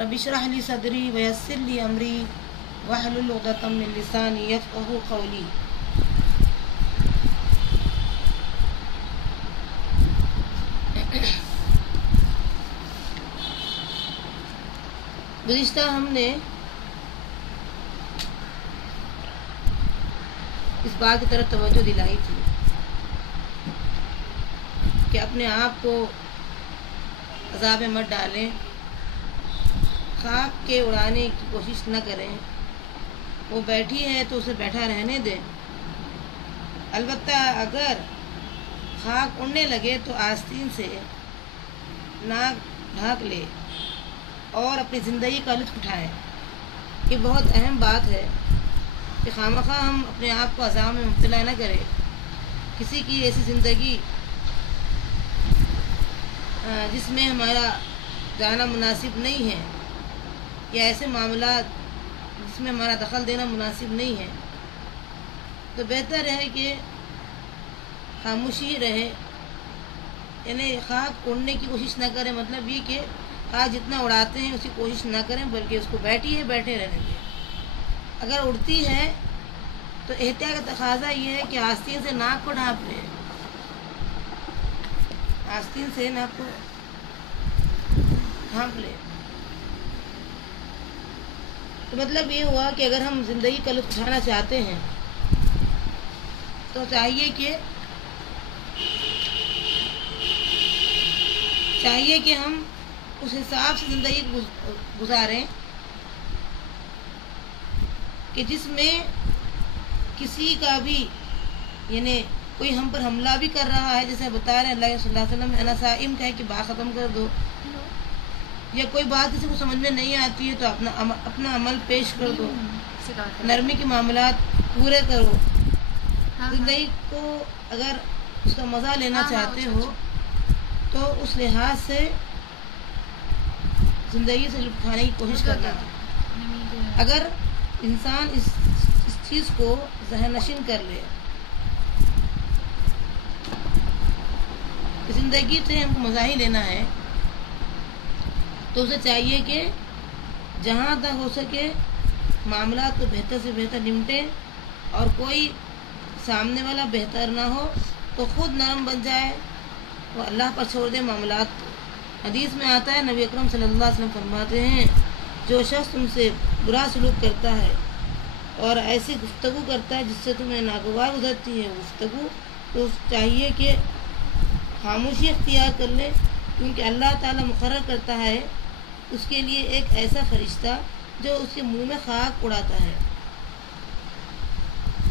رب اشرح لی صدری ویسر لی امری واحلل عقدۃ من لسانی یفقہوا قولی۔ گزشتہ ہم نے اس بات کی طرف توجہ دلائی تھی کہ اپنے آپ کو عذاب میں مت ڈالیں، خاک کے اڑانے کی کوشش نہ کریں۔ وہ بیٹھی ہے تو اسے بیٹھا رہنے دیں، البتہ اگر خاک اڑنے لگے تو آستین سے ناک ڈھانک لے اور اپنی زندگی کا لطف اٹھائے۔ یہ بہت اہم بات ہے کہ خواہ ہم اپنے آپ کو عذاب میں مبتلا نہ کریں۔ کسی کی ایسی زندگی جس میں ہمارا جانا مناسب نہیں ہے، یا ایسے معاملات جس میں ہمارا دخل دینا مناسب نہیں ہے، تو بہتر ہے کہ خاموشی رہے، یعنی خاک اڑنے کی کوشش نہ کریں۔ مطلب یہ کہ خاک جتنا اڑاتے ہیں اس کی کوشش نہ کریں، بلکہ اس کو بیٹھی ہے بیٹھے رہنے دیں۔ اگر اڑتی ہے تو احتیاط کا تقاضا یہ ہے کہ آستین سے ناک کو ڈھانپ لیں، آستین سے ناک کو ڈھانپ لیں۔ تو مطلب یہ ہوا کہ اگر ہم زندگی کا لطف اٹھانا چاہتے ہیں تو چاہیے کہ ہم اس حساب سے زندگی گزاریں کہ جس میں کسی کا بھی، یعنی کوئی ہم پر حملہ بھی کر رہا ہے، جیسے بتا رہے ہیں اللہ صلی اللہ علیہ وسلم انا صائم کہہ کہ بات ختم کر دو، یا کوئی بات کسی کو سمجھ میں نہیں آتی ہے تو اپنا عمل پیش کر دو، نرمی کے معاملات پورے کرو۔ زندگی کو اگر اس کا مزہ لینا چاہتے ہو تو اس لحاظ سے زندگی سے لطف اٹھانے کی کوشش کرنا۔ اگر انسان اس چیز کو ذہن نشین کر لے کہ زندگی سے ہم کو مزہ ہی لینا ہے، تو اسے چاہیے کہ جہاں تک ہو سکے معاملات کو بہتر سے بہتر نمٹے، اور کوئی سامنے والا بہتر نہ ہو تو خود نرم بن جائے، وہ اللہ پر چھوڑ دے معاملات کو۔ حدیث میں آتا ہے، نبی اکرم صلی اللہ علیہ وسلم فرماتے ہیں، جو شخص تم سے برا سلوک کرتا ہے اور ایسی گفتگو کرتا ہے جس سے تمہیں ناگوار گزرتی ہے گفتگو، تو چاہیے کہ خاموشی اختیار کر لے، کیونکہ اللہ تعالیٰ مقرر کرتا ہے اس کے لیے ایک ایسا فرشتہ جو اس کے منہ میں خاک اڑاتا ہے،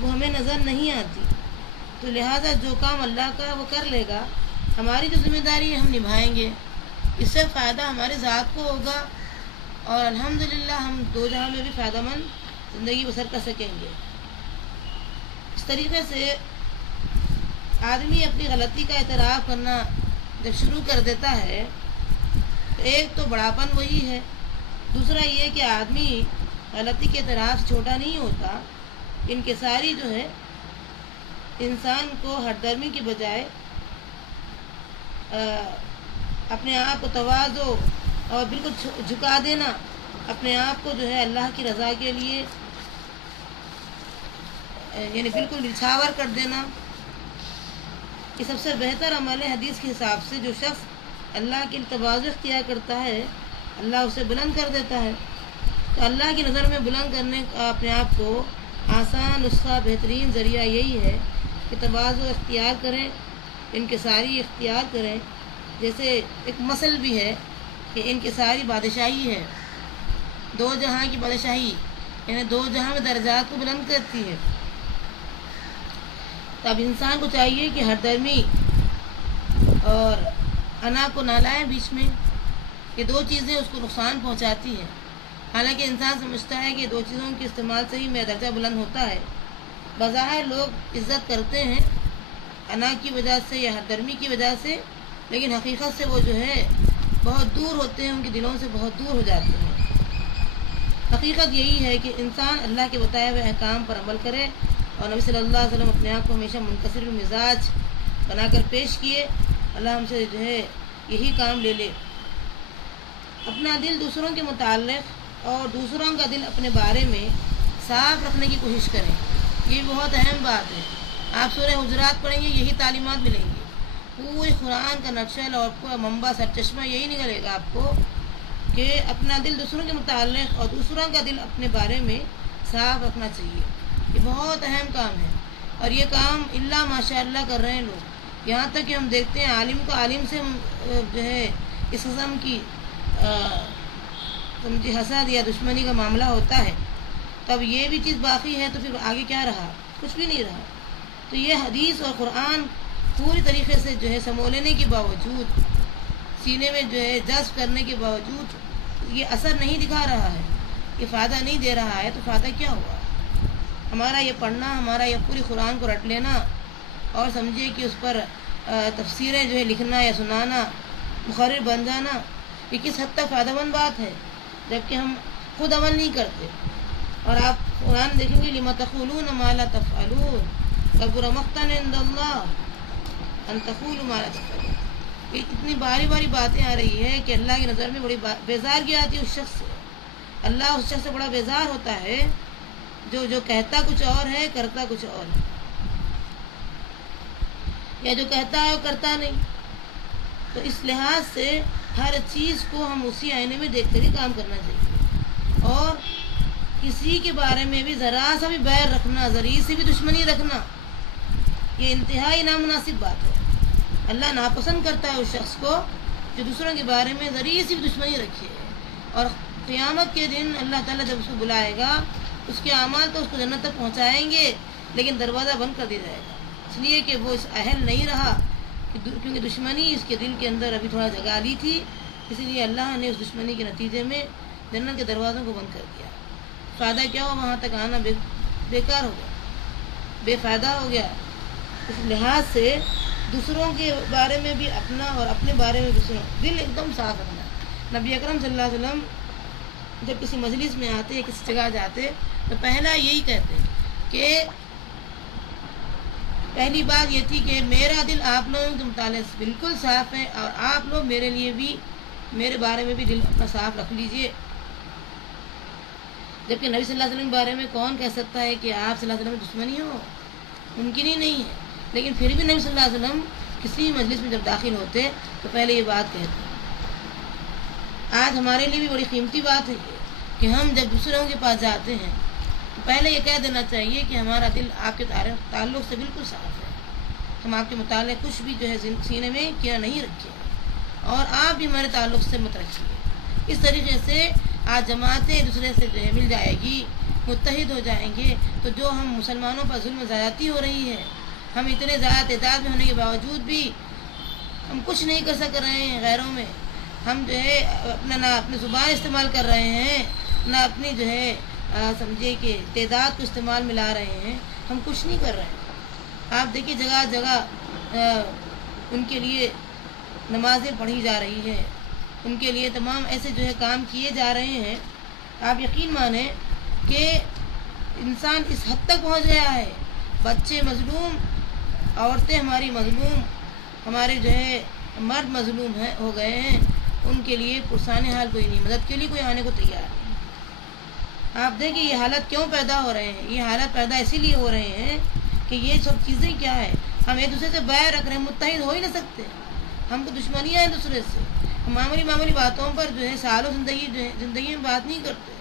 وہ ہمیں نظر نہیں آتی۔ تو لہٰذا جو کام اللہ کا وہ کر لے گا، ہماری جو ذمہ داری ہے ہم نبھائیں گے، اس سے فائدہ ہمارے ذات کو ہوگا، اور الحمدللہ ہم دو جہاں میں بھی فائدہ مند زندگی بسر کر سکیں گے۔ اس طریقے سے آدمی اپنی غلطی کا اعتراف کرنا جب شروع کر دیتا ہے تو ایک تو بڑاپن وہی ہے، دوسرا یہ کہ آدمی غلطی کے اعتراف سے چھوٹا نہیں ہوتا، انکساری جو ہے انسان کو ہر درمی کے بجائے اپنے آپ کو تواضع اور بالکل جھکا دینا، اپنے آپ کو جو ہے اللہ کی رضا کے لیے یعنی بالکل نچھاور کر دینا، یہ سب سے بہتر عمل ہے حدیث کے حساب سے۔ جو شخص اللہ کے تواضع اختیار کرتا ہے اللہ اسے بلند کر دیتا ہے۔ تو اللہ کی نظر میں بلند کرنے کا اپنے آپ کو آسان نسخہ، بہترین ذریعہ یہی ہے کہ تواضع اختیار کریں، انکساری اختیار کریں۔ جیسے ایک مثل بھی ہے کہ انکساری بادشاہی ہے، دو جہاں کی بادشاہی، یعنی دو جہاں میں درجات کو بلند کرتی ہے۔ تو اب انسان کو چاہیے کہ ہر درمی اور انا کو نہ لائیں بیچ میں، یہ دو چیزیں اس کو نقصان پہنچاتی ہیں۔ حالانکہ انسان سمجھتا ہے کہ دو چیزوں کے استعمال سے ہی میرا درجہ بلند ہوتا ہے۔ بظاہر لوگ عزت کرتے ہیں انا کی وجہ سے یا ہر درمی کی وجہ سے، لیکن حقیقت سے وہ جو ہے بہت دور ہوتے ہیں، ان کے دلوں سے بہت دور ہو جاتے ہیں۔ حقیقت یہی ہے کہ انسان اللہ کے بتائے ہوئے احکام پر عمل کرے، اور نبی صلی اللہ علیہ وسلم اپنے آپ کو ہمیشہ منکسر المزاج بنا کر پیش کیے۔ اللہ ہم سے جو ہے یہی کام لے لے۔ اپنا دل دوسروں کے متعلق اور دوسروں کا دل اپنے بارے میں صاف رکھنے کی کوشش کریں. یہ بہت اہم بات ہے. آپ سورہ حجرات پڑھیں گے، یہی تعلیمات ملیں گی. پورے قرآن کا نقشل اور منبع سرچشمہ یہی نکلے گا آپ کو کہ اپنا دل دوسروں کے متعلق اور دوسروں کا دل اپنے بارے میں صاف رکھنا چاہیے. یہ بہت اہم کام ہے، اور یہ کام اللہ ماشاء اللہ کر رہے ہیں لوگ. یہاں تک کہ ہم دیکھتے ہیں عالم کو عالم سے جو ہے اس قسم کی سمجھے حسد یا دشمنی کا معاملہ ہوتا ہے، تب یہ بھی چیز باقی ہے تو پھر آگے کیا رہا؟ کچھ بھی نہیں رہا. تو یہ حدیث اور قرآن پوری طریقے سے جو ہے سمو لینے کے باوجود، سینے میں جو ہے جذب کرنے کے باوجود یہ اثر نہیں دکھا رہا ہے، یہ فائدہ نہیں دے رہا ہے، تو فائدہ کیا ہوا؟ ہمارا یہ پڑھنا، ہمارا یہ پوری قرآن کو رٹ لینا اور سمجھے کہ اس پر تفسیریں جو ہے لکھنا یا سنانا، مقرر بن جانا، یہ کس حد تک فائدہ مند بات ہے جبکہ ہم خود عمل نہیں کرتے. اور آپ قرآن دیکھیں گے، لِمَ تَقُولُونَ مَا لَا تَفْعَلُونَ كَبُرَ مَقْتًا عِندَ اللَّهِ أَن تَقُولُوا مَا لَا تَفْعَلُونَ. یہ اتنی باری باری باتیں آ رہی ہے کہ اللہ کی نظر میں بڑی بیزارگی آتی ہے اس شخص سے. اللہ اس شخص سے بڑا بیزار ہوتا ہے جو کہتا کچھ اور ہے، کرتا کچھ اور ہے، یا جو کہتا ہے وہ کرتا نہیں. تو اس لحاظ سے ہر چیز کو ہم اسی آئینے میں دیکھ کر ہی کام کرنا چاہیے. اور کسی کے بارے میں بھی ذرا سا بھی بیر رکھنا، ذرے سے بھی دشمنی رکھنا، یہ انتہائی نامناسب بات ہے. اللہ ناپسند کرتا ہے اس شخص کو جو دوسروں کے بارے میں ذرے سی بھی دشمنی رکھے. اور قیامت کے دن اللہ تعالیٰ جب اس کو بلائے گا، اس کے اعمال تو اس کو جنت تک پہنچائیں گے، لیکن دروازہ بند کر دیا جائے گا، اس لیے کہ وہ اس اہل نہیں رہا، کیونکہ دشمنی اس کے دل کے اندر ابھی تھوڑا جگہ لی تھی. اسی لیے اللہ نے اس دشمنی کے نتیجے میں جنت کے دروازوں کو بند کر دیا. فائدہ کیا ہوا؟ وہاں تک آنا بیکار ہو گیا، بے فائدہ ہو گیا. اس لحاظ سے دوسروں کے بارے میں بھی اپنا اور اپنے بارے میں دوسروں دل ایک دم صاف رکھنا. نبی اکرم صلی اللہ علیہ وسلم جب کسی مجلس میں آتے، کسی جگہ جاتے، تو پہلا یہی کہتے کہ پہلی بات یہ تھی کہ میرا دل آپ لوگوں کے متعلق بالکل صاف ہے، اور آپ لوگ میرے لیے بھی، میرے بارے میں بھی دل اپنا صاف رکھ لیجئے. جبکہ نبی صلی اللہ علیہ وسلم کے بارے میں کون کہہ سکتا ہے کہ آپ صلی اللہ علیہ وسلم میں دشمنی ہو؟ ممکن ہی نہیں ہے. لیکن پھر بھی نبی صلی اللہ علیہ وسلم کسی مجلس میں جب داخل ہوتے تو پہلے یہ بات کہتے. آج ہمارے لیے بھی بڑی قیمتی بات ہے کہ ہم جب دوسروں کے پاس جاتے ہیں تو پہلے یہ کہہ دینا چاہیے کہ ہمارا دل آپ کے تعلق سے بالکل صاف ہے، ہم آپ کے متعلق کچھ بھی جو ہے سینے میں کیا نہیں رکھے، اور آپ بھی ہمارے تعلق سے مت رکھیے. اس طریقے سے آج جماعتیں ایک دوسرے سے جو ہے مل جائے گی، متحد ہو جائیں گے. تو جو ہم مسلمانوں پر ظلم و زیادتی ہو رہی ہے، ہم اتنے زیادہ تعداد میں ہونے کے باوجود بھی ہم کچھ نہیں کر سک رہے ہیں غیروں میں. ہم جو ہے نہ اپنی زبان استعمال کر رہے ہیں، نہ اپنی جو ہے سمجھے کہ تعداد کو استعمال میں لا رہے ہیں، ہم کچھ نہیں کر رہے ہیں. آپ دیکھیے جگہ جگہ ان کے لیے نمازیں پڑھی جا رہی ہیں، ان کے لیے تمام ایسے جو ہے کام کیے جا رہے ہیں. آپ یقین مانیں کہ انسان اس حد تک پہنچ گیا ہے، بچے مظلوم، عورتیں ہماری مظلوم، ہمارے جو ہے مرد مظلوم ہو گئے ہیں. ان کے لیے پرسان حال کوئی نہیں، مدد کے لیے کوئی آنے کو تیار نہیں. آپ دیکھیں یہ حالت کیوں پیدا ہو رہے ہیں؟ یہ حالت پیدا اسی لیے ہو رہے ہیں کہ یہ سب چیزیں کیا ہے، ہم ایک دوسرے سے بیر رکھ رہے ہیں، متحد ہو ہی نہ سکتے. ہم کو دشمنیاں ہیں دوسرے سے، معمولی باتوں پر جو ہے سالوں زندگی میں بات نہیں کرتے.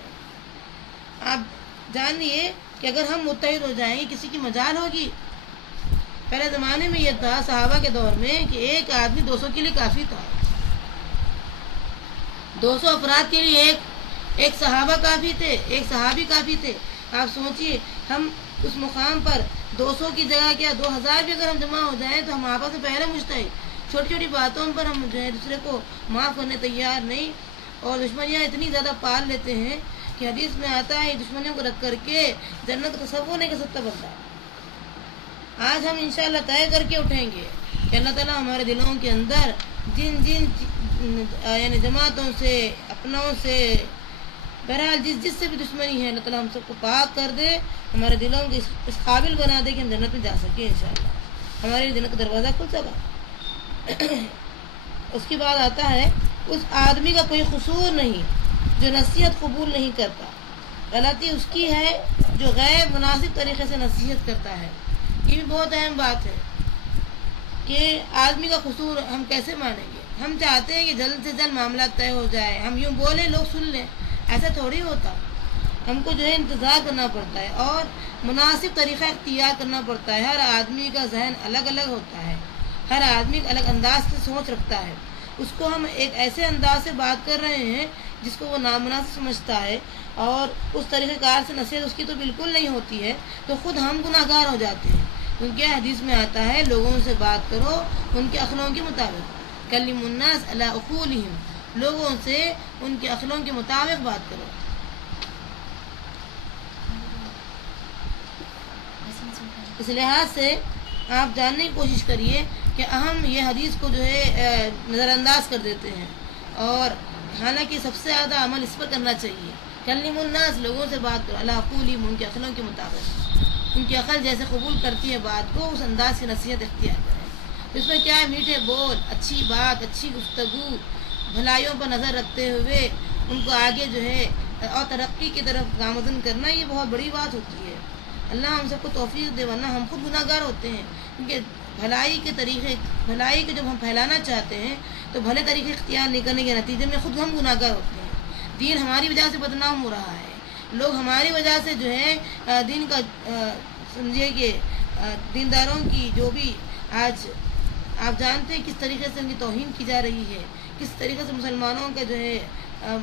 آپ جانیے کہ اگر ہم متحد ہو جائیں گے کسی کی مجال ہوگی. پہلے زمانے میں یہ تھا صحابہ کے دور میں کہ ایک آدمی 200 کے لیے کافی تھا، 200 افراد کے لیے ایک صحابہ کافی تھے، ایک صحابی کافی تھے. آپ سوچئے ہم اس مقام پر 200 کی جگہ کیا 2000 بھی اگر ہم جمع ہو جائیں تو ہم آپس میں پہلے مشترک، چھوٹی چھوٹی باتوں پر ہم جو ہے دوسرے کو معاف کرنے تیار نہیں، اور دشمنیاں اتنی زیادہ پال لیتے ہیں کہ حدیث میں آتا ہے دشمنیوں کو رکھ کر کے جنت کا تصور نہیں کر سکتا بندہ. آج ہم انشاءاللہ طے کر کے اٹھیں گے کہ اللہ تعالیٰ ہمارے دلوں کے اندر جن یعنی جماعتوں سے، اپنوں سے، بہرحال جس سے بھی دشمنی ہے، اللہ تعالیٰ ہم سب کو پاک کر دے، ہمارے دلوں کو اس قابل بنا دے کہ ہم جنت میں جا سکیں انشاءاللہ. ہمارے جنت کا دروازہ کھل سکا. اس کے بعد آتا ہے اس آدمی کا کوئی قصور نہیں جو نصیحت قبول نہیں کرتا، غلطی اس کی ہے جو غیر مناسب طریقے سے نصیحت کرتا ہے۔ یہ بھی بہت اہم بات ہے کہ آدمی کا قصور ہم کیسے مانیں گے؟ ہم چاہتے ہیں کہ جلد سے جلد معاملات طے ہو جائے، ہم یوں بولیں لوگ سن لیں، ایسا تھوڑی ہوتا۔ ہم کو جو ہے انتظار کرنا پڑتا ہے اور مناسب طریقہ اختیار کرنا پڑتا ہے۔ ہر آدمی کا ذہن الگ الگ ہوتا ہے، ہر آدمی ایک الگ انداز سے سوچ رکھتا ہے۔ اس کو ہم ایک ایسے انداز سے بات کر رہے ہیں جس کو وہ نامناسب سمجھتا ہے اور اس طریقہ کار سے نصیحت اس کی تو بالکل نہیں ہوتی ہے، تو خود ہم گناہگار ہو جاتے ہیں۔ کیونکہ حدیث میں آتا ہے لوگوں سے بات کرو ان کے عقلوں کے مطابق، کلموا الناس علی عقولہم، لوگوں سے ان کے عقلوں کے مطابق بات کرو۔ اس لحاظ سے آپ جاننے کی کوشش کریے کہ ہم یہ حدیث کو جو ہے نظر انداز کر دیتے ہیں، اور حالانکہ سب سے زیادہ عمل اس پر کرنا چاہیے۔ کلموا الناس، لوگوں سے بات کرو، علی عقولہم، ان کے عقلوں کے مطابق، ان کی عقل جیسے قبول کرتی ہے بات کو اس انداز کی نصیحت اختیار کریں۔ اس میں کیا ہے، میٹھے بول، اچھی بات، اچھی گفتگو، بھلائیوں پر نظر رکھتے ہوئے ان کو آگے جو ہے اور ترقی کی طرف گامزن کرنا، یہ بہت بڑی بات ہوتی ہے۔ اللہ ہم سب کو توفیق دے، ورنہ ہم خود گناہگار ہوتے ہیں۔ کیونکہ بھلائی کے جب ہم پھیلانا چاہتے ہیں تو بھلے طریقے اختیار نہیں کرنے کے نتیجے میں خود ہم گناہگار ہوتے ہیں۔ دین ہماری وجہ سے بدنام ہو رہا ہے، لوگ ہماری وجہ سے جو ہے دین کا سمجھے کہ دینداروں کی جو بھی آج آپ جانتے ہیں کس طریقے سے ان کی توہین کی جا رہی ہے، کس طریقے سے مسلمانوں کا جو ہے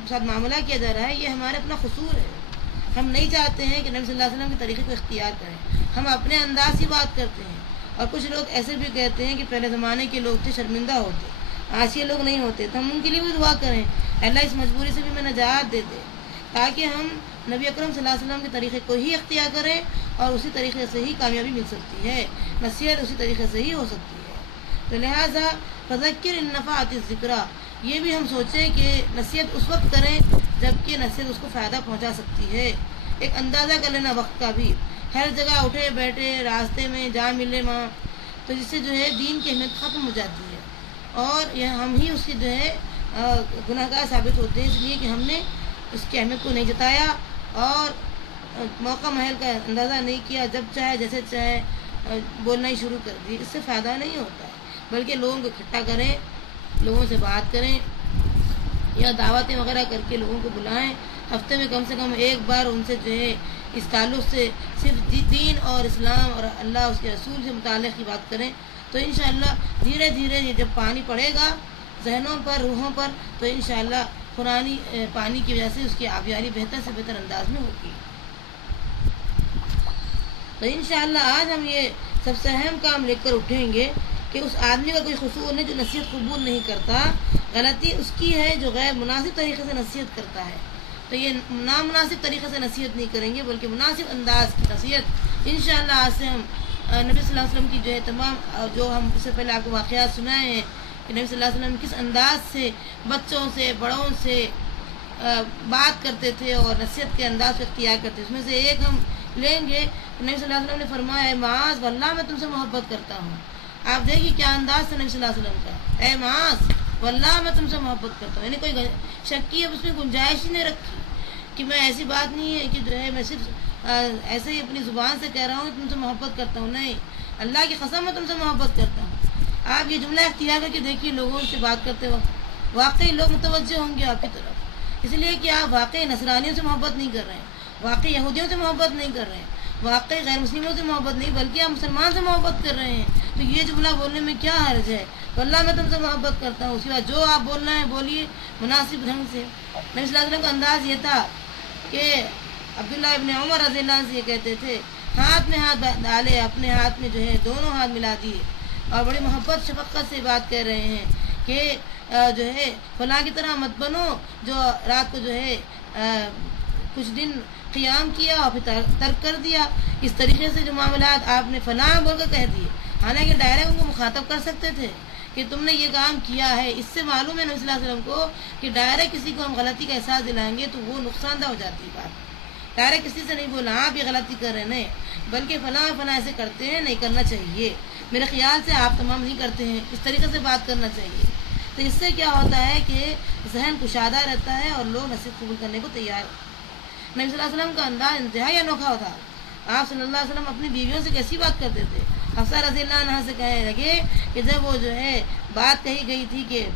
ساتھ معاملہ کیا جا رہا ہے، یہ ہمارے اپنا قصور ہے۔ ہم نہیں چاہتے ہیں کہ نبی صلی اللہ علیہ وسلم کے طریقے کو اختیار کریں، ہم اپنے انداز ہی بات کرتے ہیں۔ اور کچھ لوگ ایسے بھی کہتے ہیں کہ پہلے زمانے کے لوگ تھے شرمندہ ہوتے، آج یہ لوگ نہیں ہوتے، تو ہم ان کے لیے بھی دعا کریں اللہ اس مجبوری سے بھی ہمیں نجات دے دے، تاکہ ہم نبی اکرم صلی اللہ علیہ وسلم کے طریقے کو ہی اختیار کریں اور اسی طریقے سے ہی کامیابی مل سکتی ہے، نصیحت اسی طریقے سے ہی ہو سکتی ہے۔ تو لہٰذا فذکر ان نفعت الذکریٰ، یہ بھی ہم سوچیں کہ نصیحت اس وقت کریں جب کہ نصیحت اس کو فائدہ پہنچا سکتی ہے۔ ایک اندازہ کر لینا وقت کا بھی، ہر جگہ اٹھے بیٹھے راستے میں جا ملے وہاں، تو جس سے جو ہے دین کی اہمیت ختم ہو جاتی ہے اور یہ ہم ہی اس کی جو ہے گناہگار ثابت ہوتے ہیں، اس لیے کہ ہم نے اس کی اہمیت کو نہیں جتایا اور موقع محل کا اندازہ نہیں کیا، جب چاہے جیسے چاہے بولنا ہی شروع کر دی۔ اس سے فائدہ نہیں ہوتا ہے، بلکہ لوگوں کو اکٹھا کریں، لوگوں سے بات کریں یا دعوتیں وغیرہ کر کے لوگوں کو بلائیں، ہفتے میں کم سے کم ایک بار ان سے جو ہے اس تعلق سے صرف دین اور اسلام اور اللہ اس کے رسول سے متعلق کی بات کریں، تو انشاءاللہ دھیرے دھیرے یہ جب پانی پڑے گا ذہنوں پر، روحوں پر، تو انشاءاللہ قرآنی پانی کی وجہ سے اس کی آبیاری بہتر سے بہتر انداز میں ہوگی۔ تو انشاءاللہ آج ہم یہ سب سے اہم کام لے کر اٹھیں گے کہ اس آدمی کا کوئی قصور نہیں جو نصیحت قبول نہیں کرتا، غلطی اس کی ہے جو غیر مناسب طریقے سے نصیحت کرتا ہے۔ تو یہ نامناسب طریقے سے نصیحت نہیں کریں گے بلکہ مناسب انداز کی نصیحت انشاءاللہ آج سے ہم نبی صلی اللہ علیہ وسلم کی جو ہے تمام جو ہم اس سے پہلے آپ کو واقعات سنائے ہیں کہ نبی صلی اللہ علیہ وسلم کس انداز سے بچوں سے بڑوں سے بات کرتے تھے اور نصیحت کے انداز کو اختیار کرتے، اس میں سے ایک ہم لیں گے۔ نبی صلی اللہ علیہ وسلم نے فرمایا اے معاذ واللہ میں تم سے محبت کرتا ہوں۔ آپ دیکھیے کیا انداز تھا نبی صلی اللہ علیہ وسلم کا، اے معاذ واللہ میں تم سے محبت کرتا ہوں، یعنی کوئی شک کی اب اس میں گنجائش ہی نہیں رکھی کہ میں ایسی بات نہیں ہے کہ جو ہے میں صرف ایسے ہی اپنی زبان سے کہہ رہا ہوں تم سے محبت کرتا ہوں، نہیں، اللہ کی قسم میں تم سے محبت کرتا ہوں۔ آپ یہ جملہ اختیار کر کے دیکھیے لوگوں سے بات کرتے وقت واقعی لوگ متوجہ ہوں گے آپ کی طرف، اس لیے کہ آپ واقعی نصرانیوں سے محبت نہیں کر رہے ہیں، واقعی یہودیوں سے محبت نہیں کر رہے ہیں، واقعی غیر مسلموں سے محبت نہیں بلکہ آپ مسلمان سے محبت کر رہے ہیں، تو یہ جملہ بولنے میں کیا حرج ہے؟ واللہ میں تم سے محبت کرتا ہوں۔ اس کے بعد جو آپ بولنا ہے بولیے مناسب ڈھنگ سے۔ نبی صلی اللہ علیہ وسلم کا انداز یہ تھا کہ عبداللہ ابن عمر رضی اللہ عنہ سے یہ کہتے تھے ہاتھ میں ہاتھ ڈالے، اپنے ہاتھ میں جو ہے دونوں ہاتھ ملا دیے اور بڑی محبت شفقت سے بات کر رہے ہیں کہ جو ہے فلاں کی طرح مت بنو جو رات کو جو ہے کچھ دن قیام کیا اور پھر ترک کر دیا، اس طریقے سے جو معاملات آپ نے فلاں بول کر کہہ دیے، حالانکہ ڈائریکٹ ان کو مخاطب کر سکتے تھے کہ تم نے یہ کام کیا ہے۔ اس سے معلوم ہے نبی صلی اللہ علیہ وسلم کو کہ ڈائریکٹ کسی کو ہم غلطی کا احساس دلائیں گے تو وہ نقصان دہ ہو جاتی ہے بات۔ ڈائریکٹ کسی سے نہیں بولا آپ یہ غلطی کر رہے ہیں، بلکہ فلاں فلاں ایسے کرتے ہیں، نہیں کرنا چاہیے، میرے خیال سے آپ تمام نہیں کرتے ہیں، اس طریقے سے بات کرنا چاہیے۔ تو اس سے کیا ہوتا ہے کہ ذہن کشادہ رہتا ہے اور لوگ نصیحت قبول کرنے کو تیار ہوتے ہیں۔ نبی صلی اللہ علیہ وسلم کا انداز انتہائی انوکھا ہوتا ہے۔ آپ صلی اللہ علیہ وسلم اپنی بیویوں سے کیسی بات کرتے تھے؟ حفصہ رضی اللہ عنہا سے کہنے لگے کہ جب وہ جو ہے بات کہی گئی تھی کہ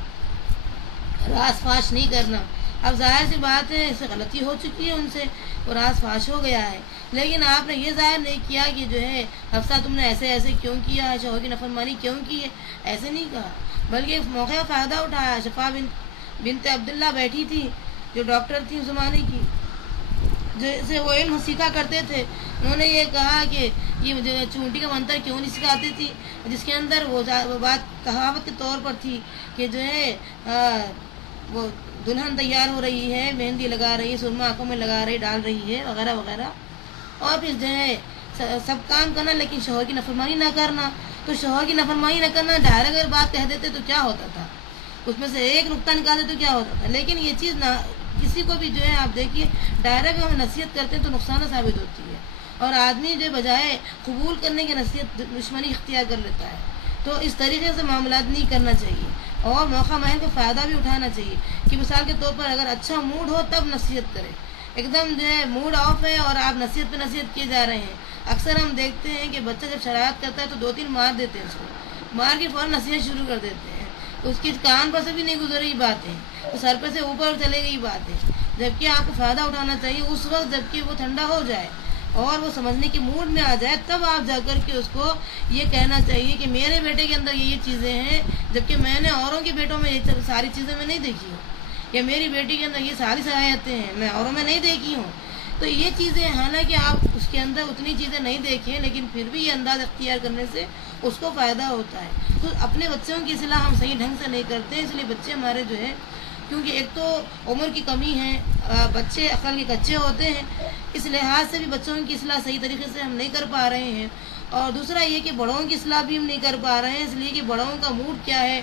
راز فاش نہیں کرنا، اب ظاہر سی بات ہے اس سے غلطی ہو چکی ہے، ان سے وہ راز فاش ہو گیا ہے، لیکن آپ نے یہ ظاہر نہیں کیا کہ جو ہے حفصہ تم نے ایسے ایسے کیوں کیا ہے، شوہر کی نافرمانی کیوں کی ہے، ایسے نہیں کہا، بلکہ اس موقع کا فائدہ اٹھایا۔ شفا بنت عبداللہ بیٹھی تھی جو ڈاکٹر تھی اس زمانے کی، جیسے وہ علم سیکھا کرتے تھے، انہوں نے یہ کہا کہ یہ جو چونٹی کا منتر کیوں نہیں سکھاتی تھی، جس کے اندر وہ بات کہاوت کے طور پر تھی کہ جو ہے وہ دلہن تیار ہو رہی ہے، مہندی لگا رہی ہے، سرما آنکھوں میں لگا رہی، ڈال رہی ہے وغیرہ وغیرہ، اور پھر جو ہے سب کام کرنا لیکن شوہر کی نافرمانی نہ کرنا۔ تو شوہر کی نافرمانی نہ کرنا ڈائریکٹ اگر بات کہہ دیتے تو کیا ہوتا تھا، اس میں سے ایک نقطہ نکالتے تو کیا ہوتا تھا، لیکن یہ چیز نہ کسی کو بھی جو ہے آپ دیکھیے ڈائریکٹ ہم نصیحت کرتے ہیں تو نقصان ثابت ہوتی ہے، اور آدمی جو بجائے قبول کرنے کی نصیحت دشمنی اختیار کر لیتا ہے۔ تو اس طریقے سے معاملات نہیں کرنا چاہیے، اور موقع محل کا فائدہ بھی اٹھانا چاہیے کہ مثال کے طور پر اگر اچھا موڈ ہو تب نصیحت کرے، ایک دم جو ہے موڈ آف ہے اور آپ نصیحت پہ نصیحت کیے جا رہے ہیں۔ اکثر ہم دیکھتے ہیں کہ بچہ جب شرارت کرتا ہے تو 2-3 مار دیتے ہیں، اس کو مار کے فوراً نصیحت شروع کر دیتے ہیں، تو اس کی کان پر سے بھی نہیں گزر رہی بات ہے، تو سر پہ سے اوپر چلے گئی بات ہے، جبکہ آپ کو فائدہ اٹھانا چاہیے اس وقت جبکہ وہ ٹھنڈا ہو جائے اور وہ سمجھنے کے موڈ میں آ جائے، تب آپ جا کر کے اس کو یہ کہنا چاہیے کہ میرے بیٹے کے اندر یہ چیزیں ہیں جبکہ میں نے اوروں کے بیٹوں میں یہ ساری چیزیں میں نہیں دیکھی ہوں، یا میری بیٹی کے اندر یہ ساری صلاحیتیں ہیں میں اوروں میں نہیں دیکھی ہوں۔ تو یہ چیزیں حالانکہ آپ اس کے اندر اتنی چیزیں نہیں دیکھیں لیکن پھر بھی یہ انداز اختیار کرنے سے اس کو فائدہ ہوتا ہے۔ تو اپنے بچوں کی اصلاح ہم صحیح ڈھنگ سے نہیں کرتے، اس لیے بچے ہمارے جو ہے کیونکہ ایک تو عمر کی کمی ہے، بچے عقل کے کچے ہوتے ہیں، اس لحاظ سے بھی بچوں کی اصلاح صحیح طریقے سے ہم نہیں کر پا رہے ہیں، اور دوسرا یہ کہ بڑوں کی اصلاح بھی ہم نہیں کر پا رہے ہیں، اس لیے کہ بڑوں کا موڈ کیا ہے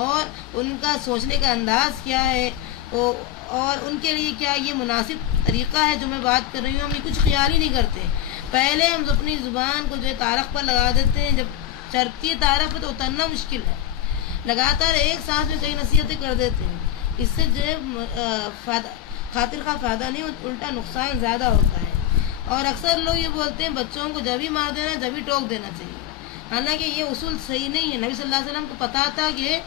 اور ان کا سوچنے کا انداز کیا ہے اور ان کے لیے کیا یہ مناسب طریقہ ہے جو میں بات کر رہی ہوں، ہم یہ کچھ خیال ہی نہیں کرتے۔ پہلے ہم اپنی زبان کو جو ہے تارخ پر لگا دیتے ہیں، جب چڑھتی ہے تارخ پہ تو اترنا مشکل ہے، لگاتار ایک سانس میں کئی نصیحتیں کر دیتے ہیں، اس سے جو ہے خاطر خواہ فائدہ نہیں، الٹا نقصان زیادہ ہوتا ہے۔ اور اکثر لوگ یہ بولتے ہیں بچوں کو جب ہی مار دینا جب ہی ٹوک دینا چاہیے، حالانکہ یہ اصول صحیح نہیں ہے۔ نبی صلی اللہ علیہ وسلم کو پتا تھا کہ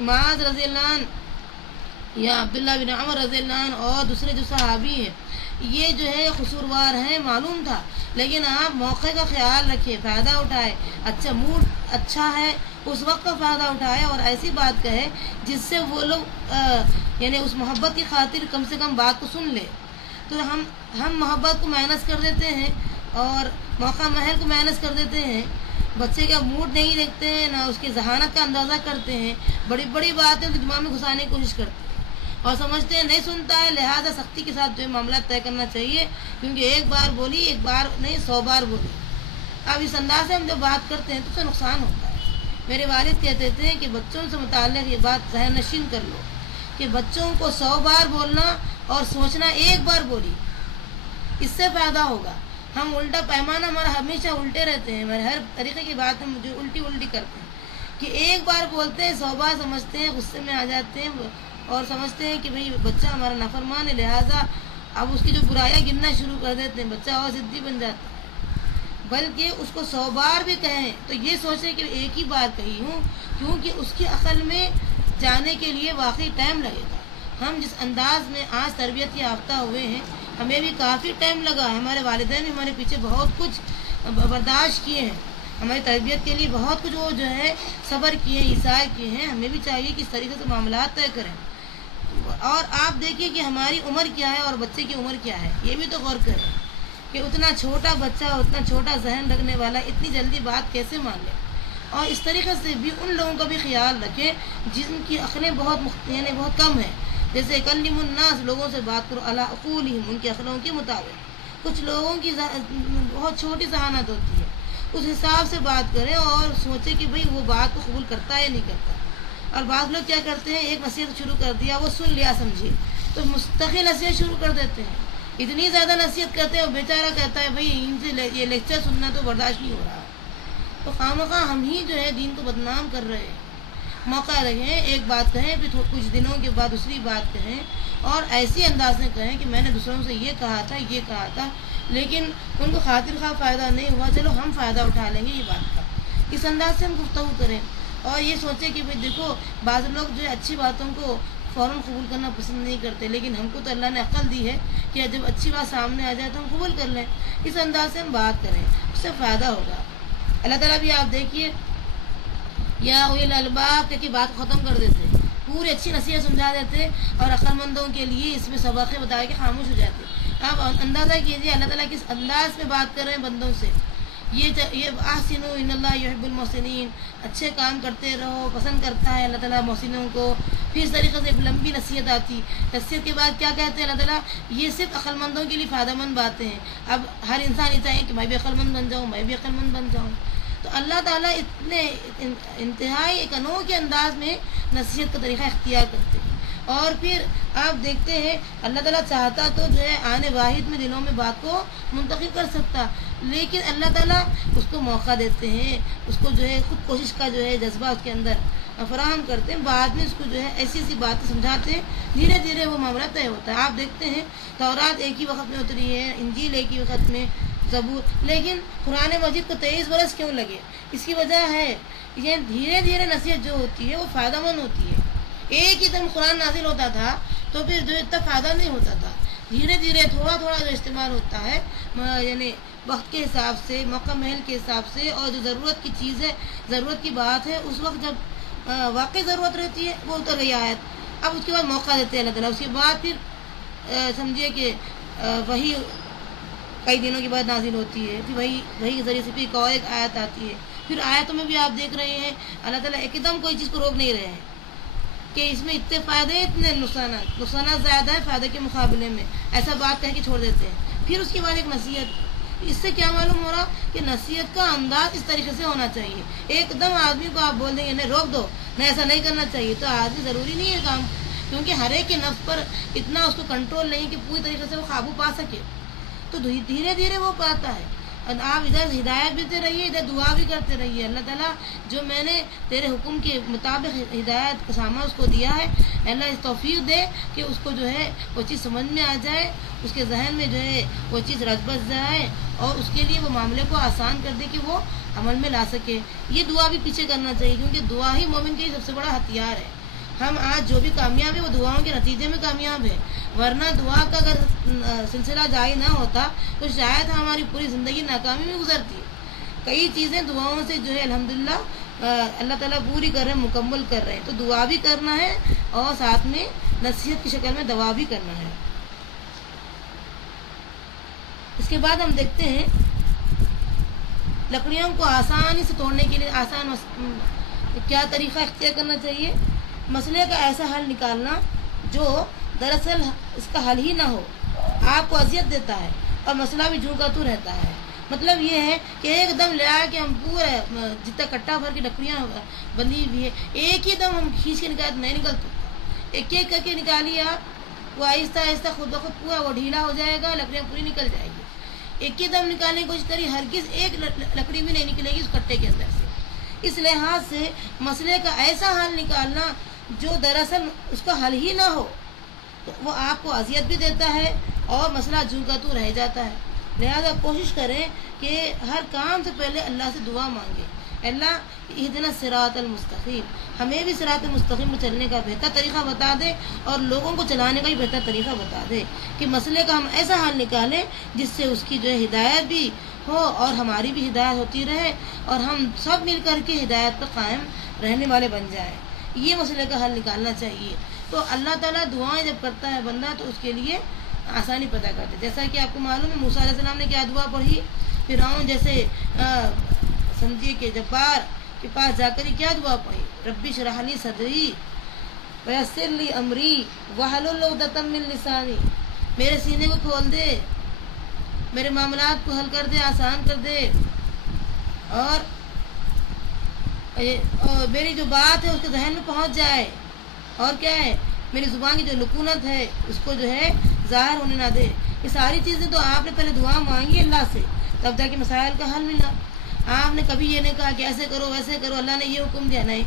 معاذ رضی اللہ عنہ یا عبداللہ بن عمر رضی اللہ عنہ اور دوسرے جو صحابی ہیں یہ جو ہے قصوروار ہیں، معلوم تھا، لیکن آپ موقع کا خیال رکھیں، فائدہ اٹھائے، اچھا موڈ اچھا ہے اس وقت کا فائدہ اٹھائے اور ایسی بات کہے جس سے وہ لوگ یعنی اس محبت کی خاطر کم سے کم بات کو سن لے۔ تو ہم محبت کو مائنس کر دیتے ہیں اور موقع محل کو مائنس کر دیتے ہیں، بچے کا موڈ نہیں دیکھتے ہیں، نہ اس کی ذہانت کا اندازہ کرتے ہیں، بڑی بڑی باتیں دماغ میں گھسانے کی کوشش کرتے ہیں اور سمجھتے ہیں نہیں سنتا ہے، لہذا سختی کے ساتھ جو ہے معاملات طے کرنا چاہیے، کیونکہ ایک بار بولی، ایک بار نہیں 100 بار بولی۔ اب اس انداز سے ہم جب بات کرتے ہیں تو اس سے نقصان ہوتا ہے۔ میرے والد کہتے تھے کہ بچوں سے متعلق یہ بات ذہن نشین کر لو کہ بچوں کو 100 بار بولنا اور سوچنا ایک بار بولی، اس سے فائدہ ہوگا۔ ہم الٹا پیمانہ ہمارا ہمیشہ الٹے رہتے ہیں، ہمارے ہر طریقے کی بات ہم جو الٹی کرتے ہیں کہ ایک بار بولتے ہیں 100 بار سمجھتے ہیں، غصے میں آ جاتے ہیں اور سمجھتے ہیں کہ بھئی بچہ ہمارا نافرمان ہے، لہٰذا اب اس کی جو برائیاں گننا شروع کر دیتے ہیں، بچہ اور ضدی بن جاتا ہے۔ بلکہ اس کو 100 بار بھی کہیں تو یہ سوچیں کہ ایک ہی بار کہی ہوں، کیونکہ اس کی عقل میں جانے کے لیے واقعی ٹائم لگے گا۔ ہم جس انداز میں آج تربیت یافتہ ہوئے ہیں ہمیں بھی کافی ٹائم لگا ہے، ہمارے والدین بھی ہمارے پیچھے بہت کچھ برداشت کیے ہیں، ہماری تربیت کے لیے بہت کچھ وہ جو ہے صبر کیے ہیں، ایثار کیے ہیں۔ ہمیں بھی چاہیے کہ اس طریقے سے معاملات طے کریں۔ اور آپ دیکھیے کہ ہماری عمر کیا ہے اور بچے کی عمر کیا ہے، یہ بھی تو غور کریں کہ اتنا چھوٹا بچہ، اتنا چھوٹا ذہن رکھنے والا اتنی جلدی بات کیسے مان لے۔ اور اس طریقے سے بھی ان لوگوں کا بھی خیال رکھیں جن کی عقلیں بہت کم ہیں، جیسے کلم الناس، لوگوں سے بات کرو علی عقولہم، ان کی عقلوں کے مطابق۔ کچھ لوگوں کی بہت چھوٹی ذہانت ہوتی ہے، اس حساب سے بات کریں اور سوچیں کہ بھئی وہ بات کو قبول کرتا ہے یا نہیں کرتا۔ اور بعض لوگ کیا کرتے ہیں، ایک نصیحت شروع کر دیا، وہ سن لیا سمجھے تو مستقل نصیحت شروع کر دیتے ہیں، اتنی زیادہ نصیحت کرتے ہیں، وہ بیچارہ کہتا ہے بھئی ان سے یہ لیکچر سننا تو برداشت نہیں ہو رہا۔ تو خواہ مخواہ ہم ہی جو ہے دین کو بدنام کر رہے ہیں۔ موقع رہیں، ایک بات کہیں پھر کچھ دنوں کے بعد دوسری بات کہیں، اور ایسی انداز میں کہیں کہ میں نے دوسروں سے یہ کہا تھا لیکن ان کو خاطر خواہ فائدہ نہیں ہوا، چلو ہم فائدہ اٹھا لیں گے یہ بات کا، اس انداز سے ہم گفتگو کریں۔ اور یہ سوچیں کہ بھئی دیکھو بعض لوگ جو ہے اچھی باتوں کو فوراً قبول کرنا پسند نہیں کرتے، لیکن ہم کو تو اللہ نے عقل دی ہے کہ جب اچھی بات سامنے آ جائے تو ہم قبول کر لیں، اس انداز سے ہم بات کریں، اس سے فائدہ ہوگا۔ اللہ تعالیٰ بھی آپ دیکھیے یا اولی الالباب کی بات ختم کر دیتے، پوری اچھی نصیحت سمجھا دیتے، اور عقل مندوں کے لیے اس میں سبق بتایا کہ خاموش ہو جاتے۔ آپ اندازہ کیجیے اللہ تعالیٰ کس انداز میں بات کر رہے ہیں بندوں سے، یہ احسنوا ان اللہ یحب المحسنین، اچھے کام کرتے رہو، پسند کرتا ہے اللہ تعالیٰ محسنوں کو۔ پھر اس طریقے سے ایک لمبی نصیحت آتی، نصیحت کے بعد کیا کہتے ہیں اللہ تعالیٰ، یہ صرف عقل مندوں کے لیے فائدہ مند باتیں ہیں۔ اب ہر انسان یہ چاہے کہ میں بھی عقل مند بن جاؤں، میں بھی عقل مند بن جاؤں، تو اللہ تعالیٰ اتنے انتہائی ایک انوکھے انداز میں نصیحت کا طریقہ اختیار کرتے ہیں۔ اور پھر آپ دیکھتے ہیں اللہ تعالیٰ چاہتا تو جو ہے آنے واحد میں دنوں میں بات کو منتقل کر سکتا، لیکن اللہ تعالیٰ اس کو موقع دیتے ہیں، اس کو جو ہے خود کوشش کا جو ہے جذبہ اس کے اندر فراہم کرتے ہیں، بعد میں اس کو جو ہے ایسی ایسی باتیں سمجھاتے ہیں، دھیرے دھیرے وہ معاملہ طے ہوتا ہے۔ آپ دیکھتے ہیں تورات ایک ہی وقت میں اتری ہے، انجیل ایک ہی وقت میں، زبور، لیکن قرآن مجید کو 23 برس کیوں لگے؟ اس کی وجہ ہے یہ دھیرے دھیرے نصیحت جو ہوتی ہے وہ فائدہ مند ہوتی ہے۔ ایک ہی دم قرآن نازل ہوتا تھا تو پھر جو اتنا فائدہ نہیں ہوتا تھا، دھیرے دھیرے تھوڑا تھوڑا جو استعمال ہوتا ہے، یعنی وقت کے حساب سے، موقع محل کے حساب سے، اور جو ضرورت کی چیز ہے، ضرورت کی بات ہے، اس وقت جب واقعی ضرورت رہتی ہے وہ اتر گئی آیت، اب اس کے بعد موقع دیتے ہیں اللہ تعالیٰ، اس کے بعد پھر سمجھیے کہ وہی کئی دنوں کے بعد نازل ہوتی ہے، پھر وہی کے ذریعے سے پھر ایک آیت آتی ہے، پھر آیتوں میں بھی آپ دیکھ رہے ہیں اللہ تعالیٰ ایک دم کوئی چیز کو روک نہیں رہے ہیں کہ اس میں اتنے فائدے اتنے نقصانات زیادہ ہیں فائدے کے مقابلے میں، ایسا بات کہہ کے چھوڑ دیتے ہیں۔ پھر اس کے بعد ایک نصیحت، اس سے کیا معلوم ہو رہا کہ نصیحت کا انداز اس طریقے سے ہونا چاہیے، ایک دم آدمی کو آپ بول دیں گے نہیں روک دو، نہیں ایسا نہیں کرنا چاہیے، تو آدمی ضروری نہیں ہے کام، کیونکہ ہر ایک کے نفس پر اتنا اس کو کنٹرول نہیں کہ پوری طریقے سے وہ قابو پا سکے، تو دھیرے دھیرے وہ پاتا ہے۔ آپ ادھر ہدایت بھی دیتے رہیے، ادھر دعا بھی کرتے رہیے، اللہ تعالیٰ جو میں نے تیرے حکم کے مطابق ہدایت کا سامان اس کو دیا ہے، اللہ اس توفیق دے کہ اس کو جو ہے وہ چیز سمجھ میں آ جائے، اس کے ذہن میں جو ہے وہ چیز رچ بس جائے، اور اس کے لیے وہ معاملے کو آسان کر دے کہ وہ عمل میں لا سکے۔ یہ دعا بھی پیچھے کرنا چاہیے، کیونکہ دعا ہی مومن کے سب سے بڑا ہتھیار ہے۔ ہم آج جو بھی کامیاب ہے وہ دعاؤں کے نتیجے میں کامیاب ہے، ورنہ دعا کا اگر سلسلہ جاری نہ ہوتا تو شاید ہماری پوری زندگی ناکامی میں گزرتی ہے۔ کئی چیزیں دعاؤں سے جو ہے الحمدللہ اللہ تعالیٰ پوری کر رہے ہیں، مکمل کر رہے ہیں، تو دعا بھی کرنا ہے اور ساتھ میں نصیحت کی شکل میں دوا بھی کرنا ہے۔ اس کے بعد ہم دیکھتے ہیں لکڑیوں کو آسانی سے توڑنے کے لیے آسان کیا طریقہ اختیار کرنا چاہیے؟ مسئلے کا ایسا حل نکالنا جو دراصل اس کا حل ہی نہ ہو، آپ کو اذیت دیتا ہے اور مسئلہ بھی جوں کا تو رہتا ہے۔ مطلب یہ ہے کہ ایک دم لے آ کے ہم پورے جتنا کٹا بھر کی لکڑیاں بندھی ہوئی ہے ایک ہی دم ہم کھینچ کے نکال نہیں نکل سکتا، ایک ایک کر کے نکالیے آپ، وہ آہستہ آہستہ خود بخود پورا وہ ڈھیلا ہو جائے گا، لکڑیاں پوری نکل جائے گی۔ ایک ہی دم نکالنے کی کوشش کریے، ہرگز ایک لکڑی بھی نہیں نکلے گی اس کٹے کے اندر سے۔ اس لحاظ سے مسئلے کا ایسا حل نکالنا جو دراصل اس کا حل ہی نہ ہو، تو وہ آپ کو اذیت بھی دیتا ہے اور مسئلہ جوں کا تو رہ جاتا ہے۔ لہذا کوشش کریں کہ ہر کام سے پہلے اللہ سے دعا مانگیں، اللہ اہدنا الصراط المستقیم، ہمیں بھی صراط مستقیم میں چلنے کا بہتر طریقہ بتا دے اور لوگوں کو چلانے کا بھی بہتر طریقہ بتا دے، کہ مسئلے کا ہم ایسا حل نکالیں جس سے اس کی جو ہے ہدایت بھی ہو اور ہماری بھی ہدایت ہوتی رہے اور ہم سب مل کر کے ہدایت پر قائم رہنے والے بن جائیں۔ یہ مسئلے کا حل نکالنا چاہیے۔ تو اللہ تعالیٰ دعائیں جب کرتا ہے بندہ تو اس کے لیے آسانی پیدا کرتے، جیسا کہ آپ کو معلوم ہے موسیٰ علیہ السلام نے کیا دعا پڑھی، فرعون جیسے سمجھیے کہ جبار کے پاس جا کر کیا دعا پڑھی، ربی اشرح لی صدری ویسر لی امری واحلل عقدۃ من لسانی، میرے سینے کو کھول دے، میرے معاملات کو حل کر دے، آسان کر دے، اور میری جو بات ہے اس کے ذہن میں پہنچ جائے، اور کیا ہے میری زبان کی جو لکونت ہے اس کو جو ہے ظاہر ہونے نہ دے۔ یہ ساری چیزیں تو آپ نے پہلے دعا مانگی اللہ سے، تب جا کے مسائل کا حل ملا۔ آپ نے کبھی یہ نہیں کہا کہ ایسے کرو ویسے کرو، اللہ نے یہ حکم دیا، نہیں،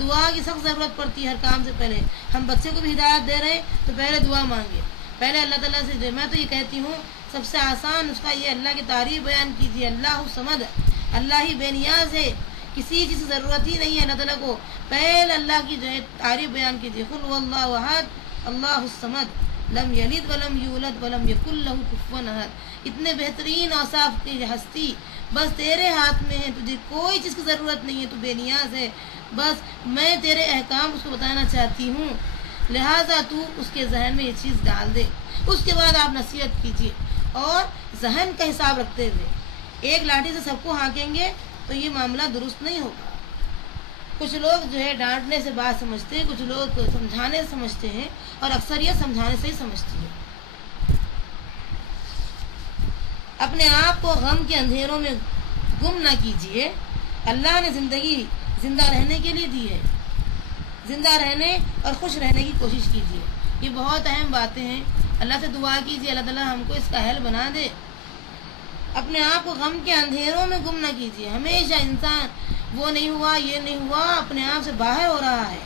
دعا کی سخت ضرورت پڑتی ہے ہر کام سے پہلے. ہم بچے کو بھی ہدایت دے رہے ہیں تو پہلے دعا مانگے, پہلے اللہ تعالیٰ سے. میں تو یہ کہتی ہوں سب سے آسان اس کا یہ اللہ کی تعریف بیان کیجیے. اللہ الصمد, اللہ ہی بے نیاز ہے, کسی چیز کی ضرورت ہی نہیں ہے اللہ تعالیٰ کو. پہلے اللہ کی جو ہے تعریف بیان کیجیے. قل هو اللہ احد اللہ الصمد لم یلد ولم یولد ولم یکن لہ کفوا احد. اتنے بہترین اوصاف کی ہستی بس تیرے ہاتھ میں ہے, تجھے کوئی چیز کی ضرورت نہیں ہے, تو بے نیاز ہے. بس میں تیرے احکام اس کو بتانا چاہتی ہوں, لہٰذا تو اس کے ذہن میں یہ چیز ڈال دے. اس کے بعد آپ نصیحت کیجیے اور ذہن کا حساب رکھتے ہوئے. ایک لاٹھی سے سب کو ہانکیں گے تو یہ معاملہ درست نہیں ہوگا. کچھ لوگ جو ہے ڈانٹنے سے بات سمجھتے ہیں, کچھ لوگ سمجھانے سے سمجھتے ہیں, اور اکثریت سمجھانے سے ہی سمجھتی ہے. اپنے آپ کو غم کے اندھیروں میں گم نہ کیجیے. اللہ نے زندگی زندہ رہنے کے لیے دی ہے, زندہ رہنے اور خوش رہنے کی کوشش کیجیے. یہ بہت اہم باتیں ہیں. اللہ سے دعا کیجیے اللہ تعالیٰ ہم کو اس کا اہل بنا دے. اپنے آپ کو غم کے اندھیروں میں گم نہ کیجیے. ہمیشہ انسان وہ نہیں ہوا, یہ نہیں ہوا, اپنے آپ سے باہر ہو رہا ہے.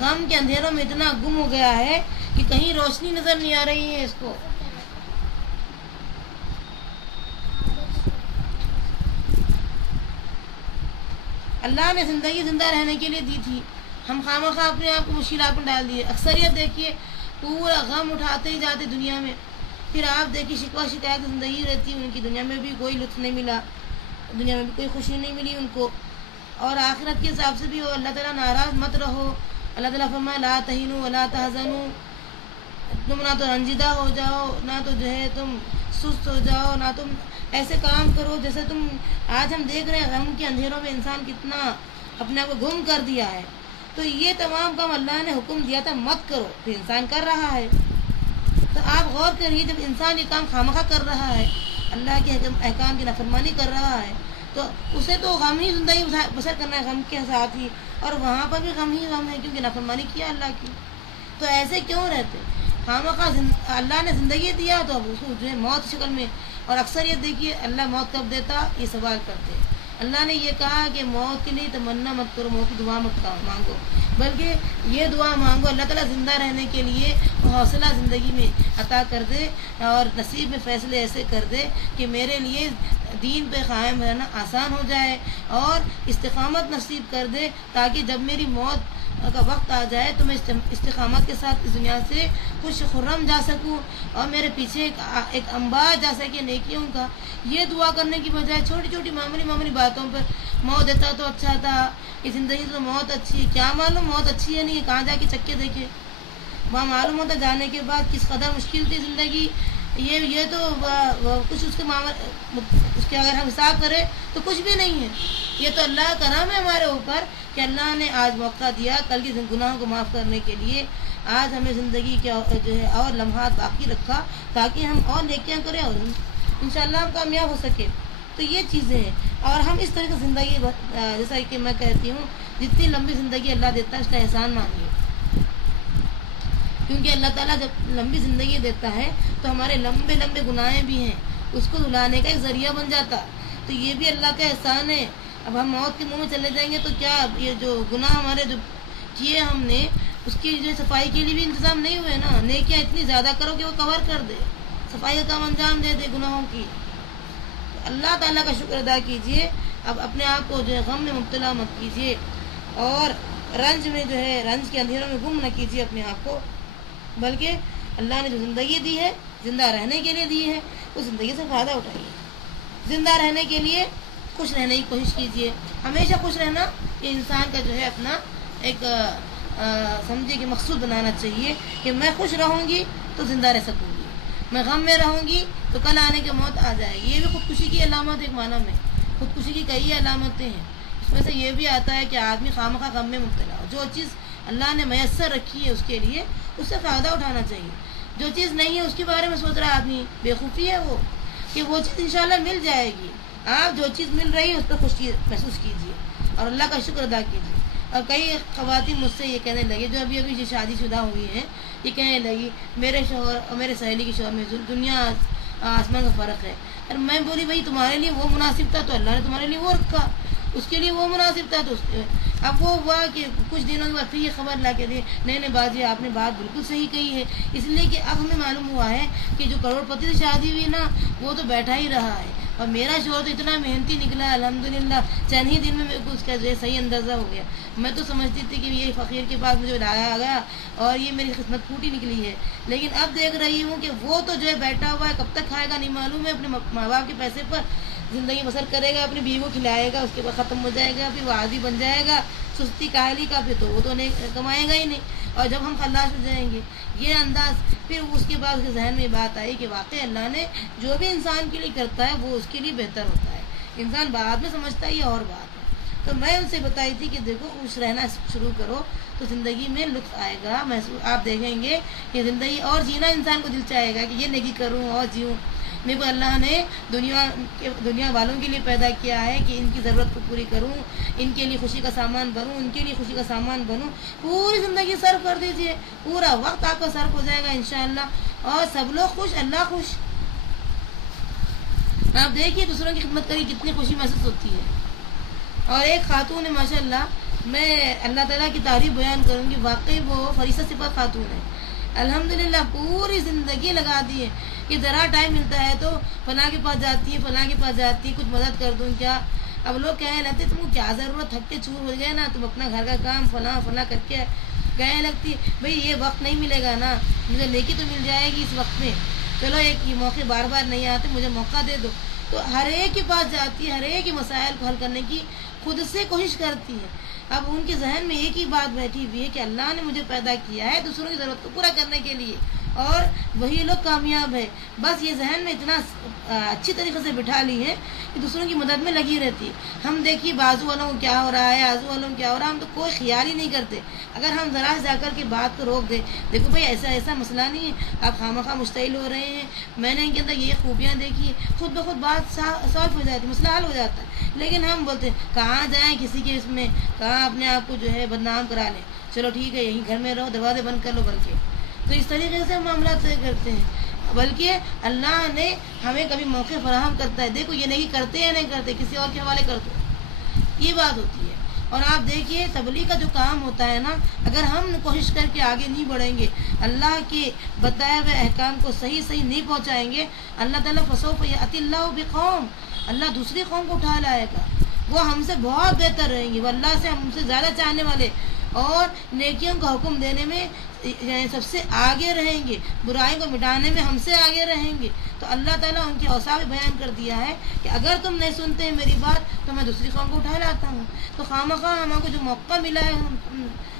غم کے اندھیروں میں اتنا گم ہو گیا ہے کہ کہیں روشنی نظر نہیں آ رہی ہے اس کو. اللہ نے زندگی زندہ رہنے کے لیے دی تھی, ہم خواہ اپنے آپ کو مشکلات میں ڈال دیے. اکثریت دیکھیے پورا غم اٹھاتے ہی جاتے دنیا میں. پھر آپ دیکھیے شکوہ شکایت زندگی رہتی ہے ان کی. دنیا میں بھی کوئی لطف نہیں ملا, دنیا میں بھی کوئی خوشی نہیں ملی ان کو, اور آخرت کے حساب سے بھی وہ اللہ تعالیٰ ناراض مت رہو. اللہ تعالیٰ فرمائے لا تہینوا ولا تحزنوا, تم نہ تو رنجیدہ ہو جاؤ, نہ تو جو ہے تم سست ہو جاؤ, نہ تم ایسے کام کرو جیسے تم. آج ہم دیکھ رہے ہیں غم کے اندھیروں میں انسان کتنا اپنے آپ کو گم کر دیا ہے. تو یہ تمام کام اللہ نے حکم دیا تھا مت کرو, پھر انسان کر رہا ہے. تو آپ غور کریے, جب انسان یہ کام خواہ کر رہا ہے, اللہ کے احکام کی نافرمانی کر رہا ہے, تو اسے تو غم ہی زندگی بسر کرنا ہے, غم کے ساتھ ہی, اور وہاں پر بھی غم ہی غم ہے کیونکہ نافرمانی کیا اللہ کی. تو ایسے کیوں رہتے؟ خواہ اللہ نے زندگی دیا تو اب اس کو جو ہے موت شکل میں. اور اکثر یہ دیکھیے اللہ موت کب دیتا یہ سوال کرتے. اللہ نے یہ کہا کہ موت کے لیے تمنا مت کرو, موت کی دعا مت مانگو, بلکہ یہ دعا مانگو اللہ تعالیٰ زندہ رہنے کے لیے حوصلہ زندگی میں عطا کر دے, اور نصیب میں فیصلے ایسے کر دے کہ میرے لیے دین پہ قائم رہنا آسان ہو جائے, اور استقامت نصیب کر دے, تاکہ جب میری موت کا وقت آ جائے تو میں استقامت کے ساتھ اس دنیا سے خوش خرم جا سکوں, اور میرے پیچھے ایک انبار جا سکے نیکیوں کا. یہ دعا کرنے کی بجائے چھوٹی چھوٹی معمولی باتوں پر موت دیتا تو اچھا تھا, یہ زندگی تو موت اچھی ہے. کیا معلوم موت اچھی ہے نہیں, کہاں جا کے چکے دیکھے, وہاں معلوم ہوتا جانے کے بعد کس قدر مشکل تھی زندگی. یہ تو کچھ اس کے اگر ہم حساب کریں تو کچھ بھی نہیں ہے. یہ تو اللہ کا کرم ہے ہمارے اوپر کہ اللہ نے آج موقع دیا کل کے گناہوں کو معاف کرنے کے لیے. آج ہمیں زندگی کے جو ہے اور لمحات باقی رکھا تاکہ ہم اور نیکیاں کریں اور انشاءاللہ ہم کامیاب ہو سکے. تو یہ چیزیں ہیں, اور ہم اس طرح کی زندگی جیسا کہ میں کہتی ہوں جتنی لمبی زندگی اللہ دیتا ہے اس کا احسان مانیے, کیونکہ اللہ تعالیٰ جب لمبی زندگی دیتا ہے تو ہمارے لمبے گناہیں بھی ہیں, اس کو دھلانے کا ایک ذریعہ بن جاتا. تو یہ بھی اللہ کا احسان ہے. اب ہم موت کے منہ میں چلے جائیں گے تو کیا یہ جو گناہ ہمارے جو کیے ہم نے اس کی جو صفائی کے لیے بھی انتظام نہیں ہوئے نا. نیکیاں اتنی زیادہ کرو کہ وہ کور کر دے, صفائی کا کام انجام دے دے گناہوں کی. اللہ تعالیٰ کا شکر ادا کیجیے. اب اپنے آپ کو جو ہے غم میں مبتلا مت کیجیے, اور رنج میں جو ہے رنج کے اندھیروں میں گم نہ کیجیے اپنے آپ کو, بلکہ اللہ نے جو زندگی دی ہے زندہ رہنے کے لیے دی ہے اس زندگی سے فائدہ اٹھائیے. زندہ رہنے کے لیے خوش رہنے کی کوشش کیجیے. ہمیشہ خوش رہنا یہ انسان کا جو ہے اپنا ایک سمجھے کہ مقصود بنانا چاہیے کہ میں خوش رہوں گی تو زندہ رہ سکوں گی, میں غم میں رہوں گی تو کل آنے کی موت آ جائے گی. یہ بھی خودکشی کی علامت ایک معنی میں, خودکشی کی کئی علامتیں ہیں. اس میں سے یہ بھی آتا ہے کہ آدمی خواہ غم میں مبتلا ہو. جو چیز اللہ نے میسر رکھی ہے اس کے لیے اس سے فائدہ اٹھانا چاہیے. جو چیز نہیں ہے اس کے بارے میں سوچ رہا آدمی, بیوقوفی ہے وہ, کہ وہ چیز انشاءاللہ مل جائے گی. آپ جو چیز مل رہی ہے اس پہ خوشی محسوس کیجیے اور اللہ کا شکر ادا کیجیے. اور کئی خواتین مجھ سے یہ کہنے لگے جو ابھی جو شادی شدہ ہوئی ہیں, یہ کہنے لگی میرے شوہر اور میرے سہیلی کے شوہر میں دنیا آسمان کا فرق ہے. اور میں بولی بھائی تمہارے لیے وہ مناسب تھا تو اللہ نے تمہارے لیے وہ رکھا. اس کے لیے وہ مناسب تھا. تو اب وہ ہوا کہ کچھ دنوں کے بعد پھر یہ خبر لا کے دی نہیں باجی آپ نے بات بالکل صحیح کہی ہے. اس لیے کہ اب ہمیں معلوم ہوا ہے کہ جو کروڑ پتی سے شادی ہوئی نا وہ تو بیٹھا ہی رہا ہے. اور میرا شوہر تو اتنا محنتی نکلا الحمدللہ, چند ہی دن میں میرے کو اس کا جو ہے صحیح اندازہ ہو گیا. میں تو سمجھتی تھی کہ یہ فقیر کے پاس مجھے لایا گیا اور یہ میری قسمت پھوٹی نکلی ہے. لیکن اب دیکھ رہی ہوں کہ وہ تو جو ہے بیٹھا ہوا ہے, کب تک کھائے گا نہیں معلوم ہے, اپنے ماں باپ کے پیسے پر زندگی بسر کرے گا, اپنی بیوی کو کھلائے گا, اس کے بعد ختم ہو جائے گا, پھر وہ عادی بن جائے گا سستی کاہلی کا, پھر تو وہ تو نہیں کمائے گا ہی نہیں. اور جب ہم خلاص ہو جائیں گے یہ انداز, پھر اس کے بعد اس کے ذہن میں یہ بات آئی کہ واقعی اللہ نے جو بھی انسان کے لیے کرتا ہے وہ اس کے لیے بہتر ہوتا ہے. انسان بعد میں سمجھتا ہے یہ اور بات ہے. تو میں ان سے بتائی تھی کہ دیکھو خوش رہنا شروع کرو تو زندگی میں لطف آئے گا, محسوس آپ دیکھیں گے کہ زندگی اور جینا انسان کو دل چاہے گا کہ یہ نیکی کروں اور جیوں. میرے کو اللہ نے دنیا والوں کے لیے پیدا کیا ہے کہ ان کی ضرورت کو پوری کروں, ان کے لیے خوشی کا سامان بنوں, ان کے لیے خوشی کا سامان بنوں. پوری زندگی صرف کر دیجئے, پورا وقت آپ کا صرف ہو جائے گا انشاءاللہ, اور سب لوگ خوش اللہ خوش. آپ دیکھیے دوسروں کی خدمت کری کتنی خوشی محسوس ہوتی ہے. اور ایک خاتون ہے ماشاءاللہ, میں اللہ تعالیٰ کی تعریف بیان کروں گی, واقعی وہ فریضہ صفت خاتون ہے الحمدللہ. پوری زندگی لگا دی ہے کہ ذرا ٹائم ملتا ہے تو فلاں کے پاس جاتی ہے, فلاں کے پاس جاتی ہے, کچھ مدد کر دوں کیا. اب لوگ کہنے لگتے تم کو کیا ضرورت, تھک کے چور ہو گئے نا, تم اپنا گھر کا کام فلاں فلاں کر کے کہنے لگتی بھئی یہ وقت نہیں ملے گا نا, مجھے نیکی تو مل جائے گی اس وقت میں, چلو ایک یہ موقع بار بار نہیں آتے, مجھے موقع دے دو. تو ہر ایک کے پاس جاتی ہے, ہر ایک کے مسائل کو حل کرنے کی خود سے کوشش کرتی ہے. اب ان کے ذہن میں ایک ہی بات بیٹھی ہوئی ہے کہ اللہ نے مجھے پیدا کیا ہے دوسروں کی ضرورت کو پورا کرنے کے لیے, اور وہی لوگ کامیاب ہے. بس یہ ذہن میں اتنا اچھی طریقے سے بٹھا لی ہے کہ دوسروں کی مدد میں لگی رہتی ہے. ہم دیکھیے بازو والوں کو کیا ہو رہا ہے, آزو والوں کو کیا ہو رہا ہے, ہم تو کوئی خیال ہی نہیں کرتے. اگر ہم ذرا سے جا کر کے بات کو روک دیں, دیکھو بھائی ایسا مسئلہ نہیں ہے, آپ خواہ مشتعل ہو رہے ہیں, میں نے ان کے اندر یہ خوبیاں دیکھی, خود بخود بات سالو ہو جاتی, مسئلہ حل ہو جاتا ہے. لیکن ہم بولتے کہاں جائیں کسی کے اس میں, کہاں اپنے آپ کو جو ہے بدنام کرا لیں, چلو ٹھیک ہے یہیں گھر میں رہو, دروازے بند کر لو. بلکہ تو اس طریقے سے ہم معاملات طے کرتے ہیں, بلکہ اللہ نے ہمیں کبھی موقع فراہم کرتا ہے, دیکھو یہ نہیں کرتے یا نہیں کرتے, کسی اور کے حوالے کر دو, یہ بات ہوتی ہے. اور آپ دیکھیے تبلیغ کا جو کام ہوتا ہے نا, اگر ہم کوشش کر کے آگے نہیں بڑھیں گے, اللہ کے بتائے ہوئے احکام کو صحیح نہیں پہنچائیں گے, اللہ تعالیٰ فسوف یأتی اللہ بقوم, اللہ دوسری قوم کو اٹھا لائے گا, وہ ہم سے بہت بہتر رہیں گے, وہ اللہ سے ہم سے زیادہ چاہنے والے اور نیکیوں کا حکم دینے میں سب سے آگے رہیں گے, برائی کو مٹانے میں ہم سے آگے رہیں گے. تو اللہ تعالیٰ ان کے اوصاف بیان کر دیا ہے کہ اگر تم نہیں سنتے ہیں میری بات تو میں دوسری قوم کو اٹھا لاتا ہوں. تو خواہ ہم کو جو موقع ملا ہے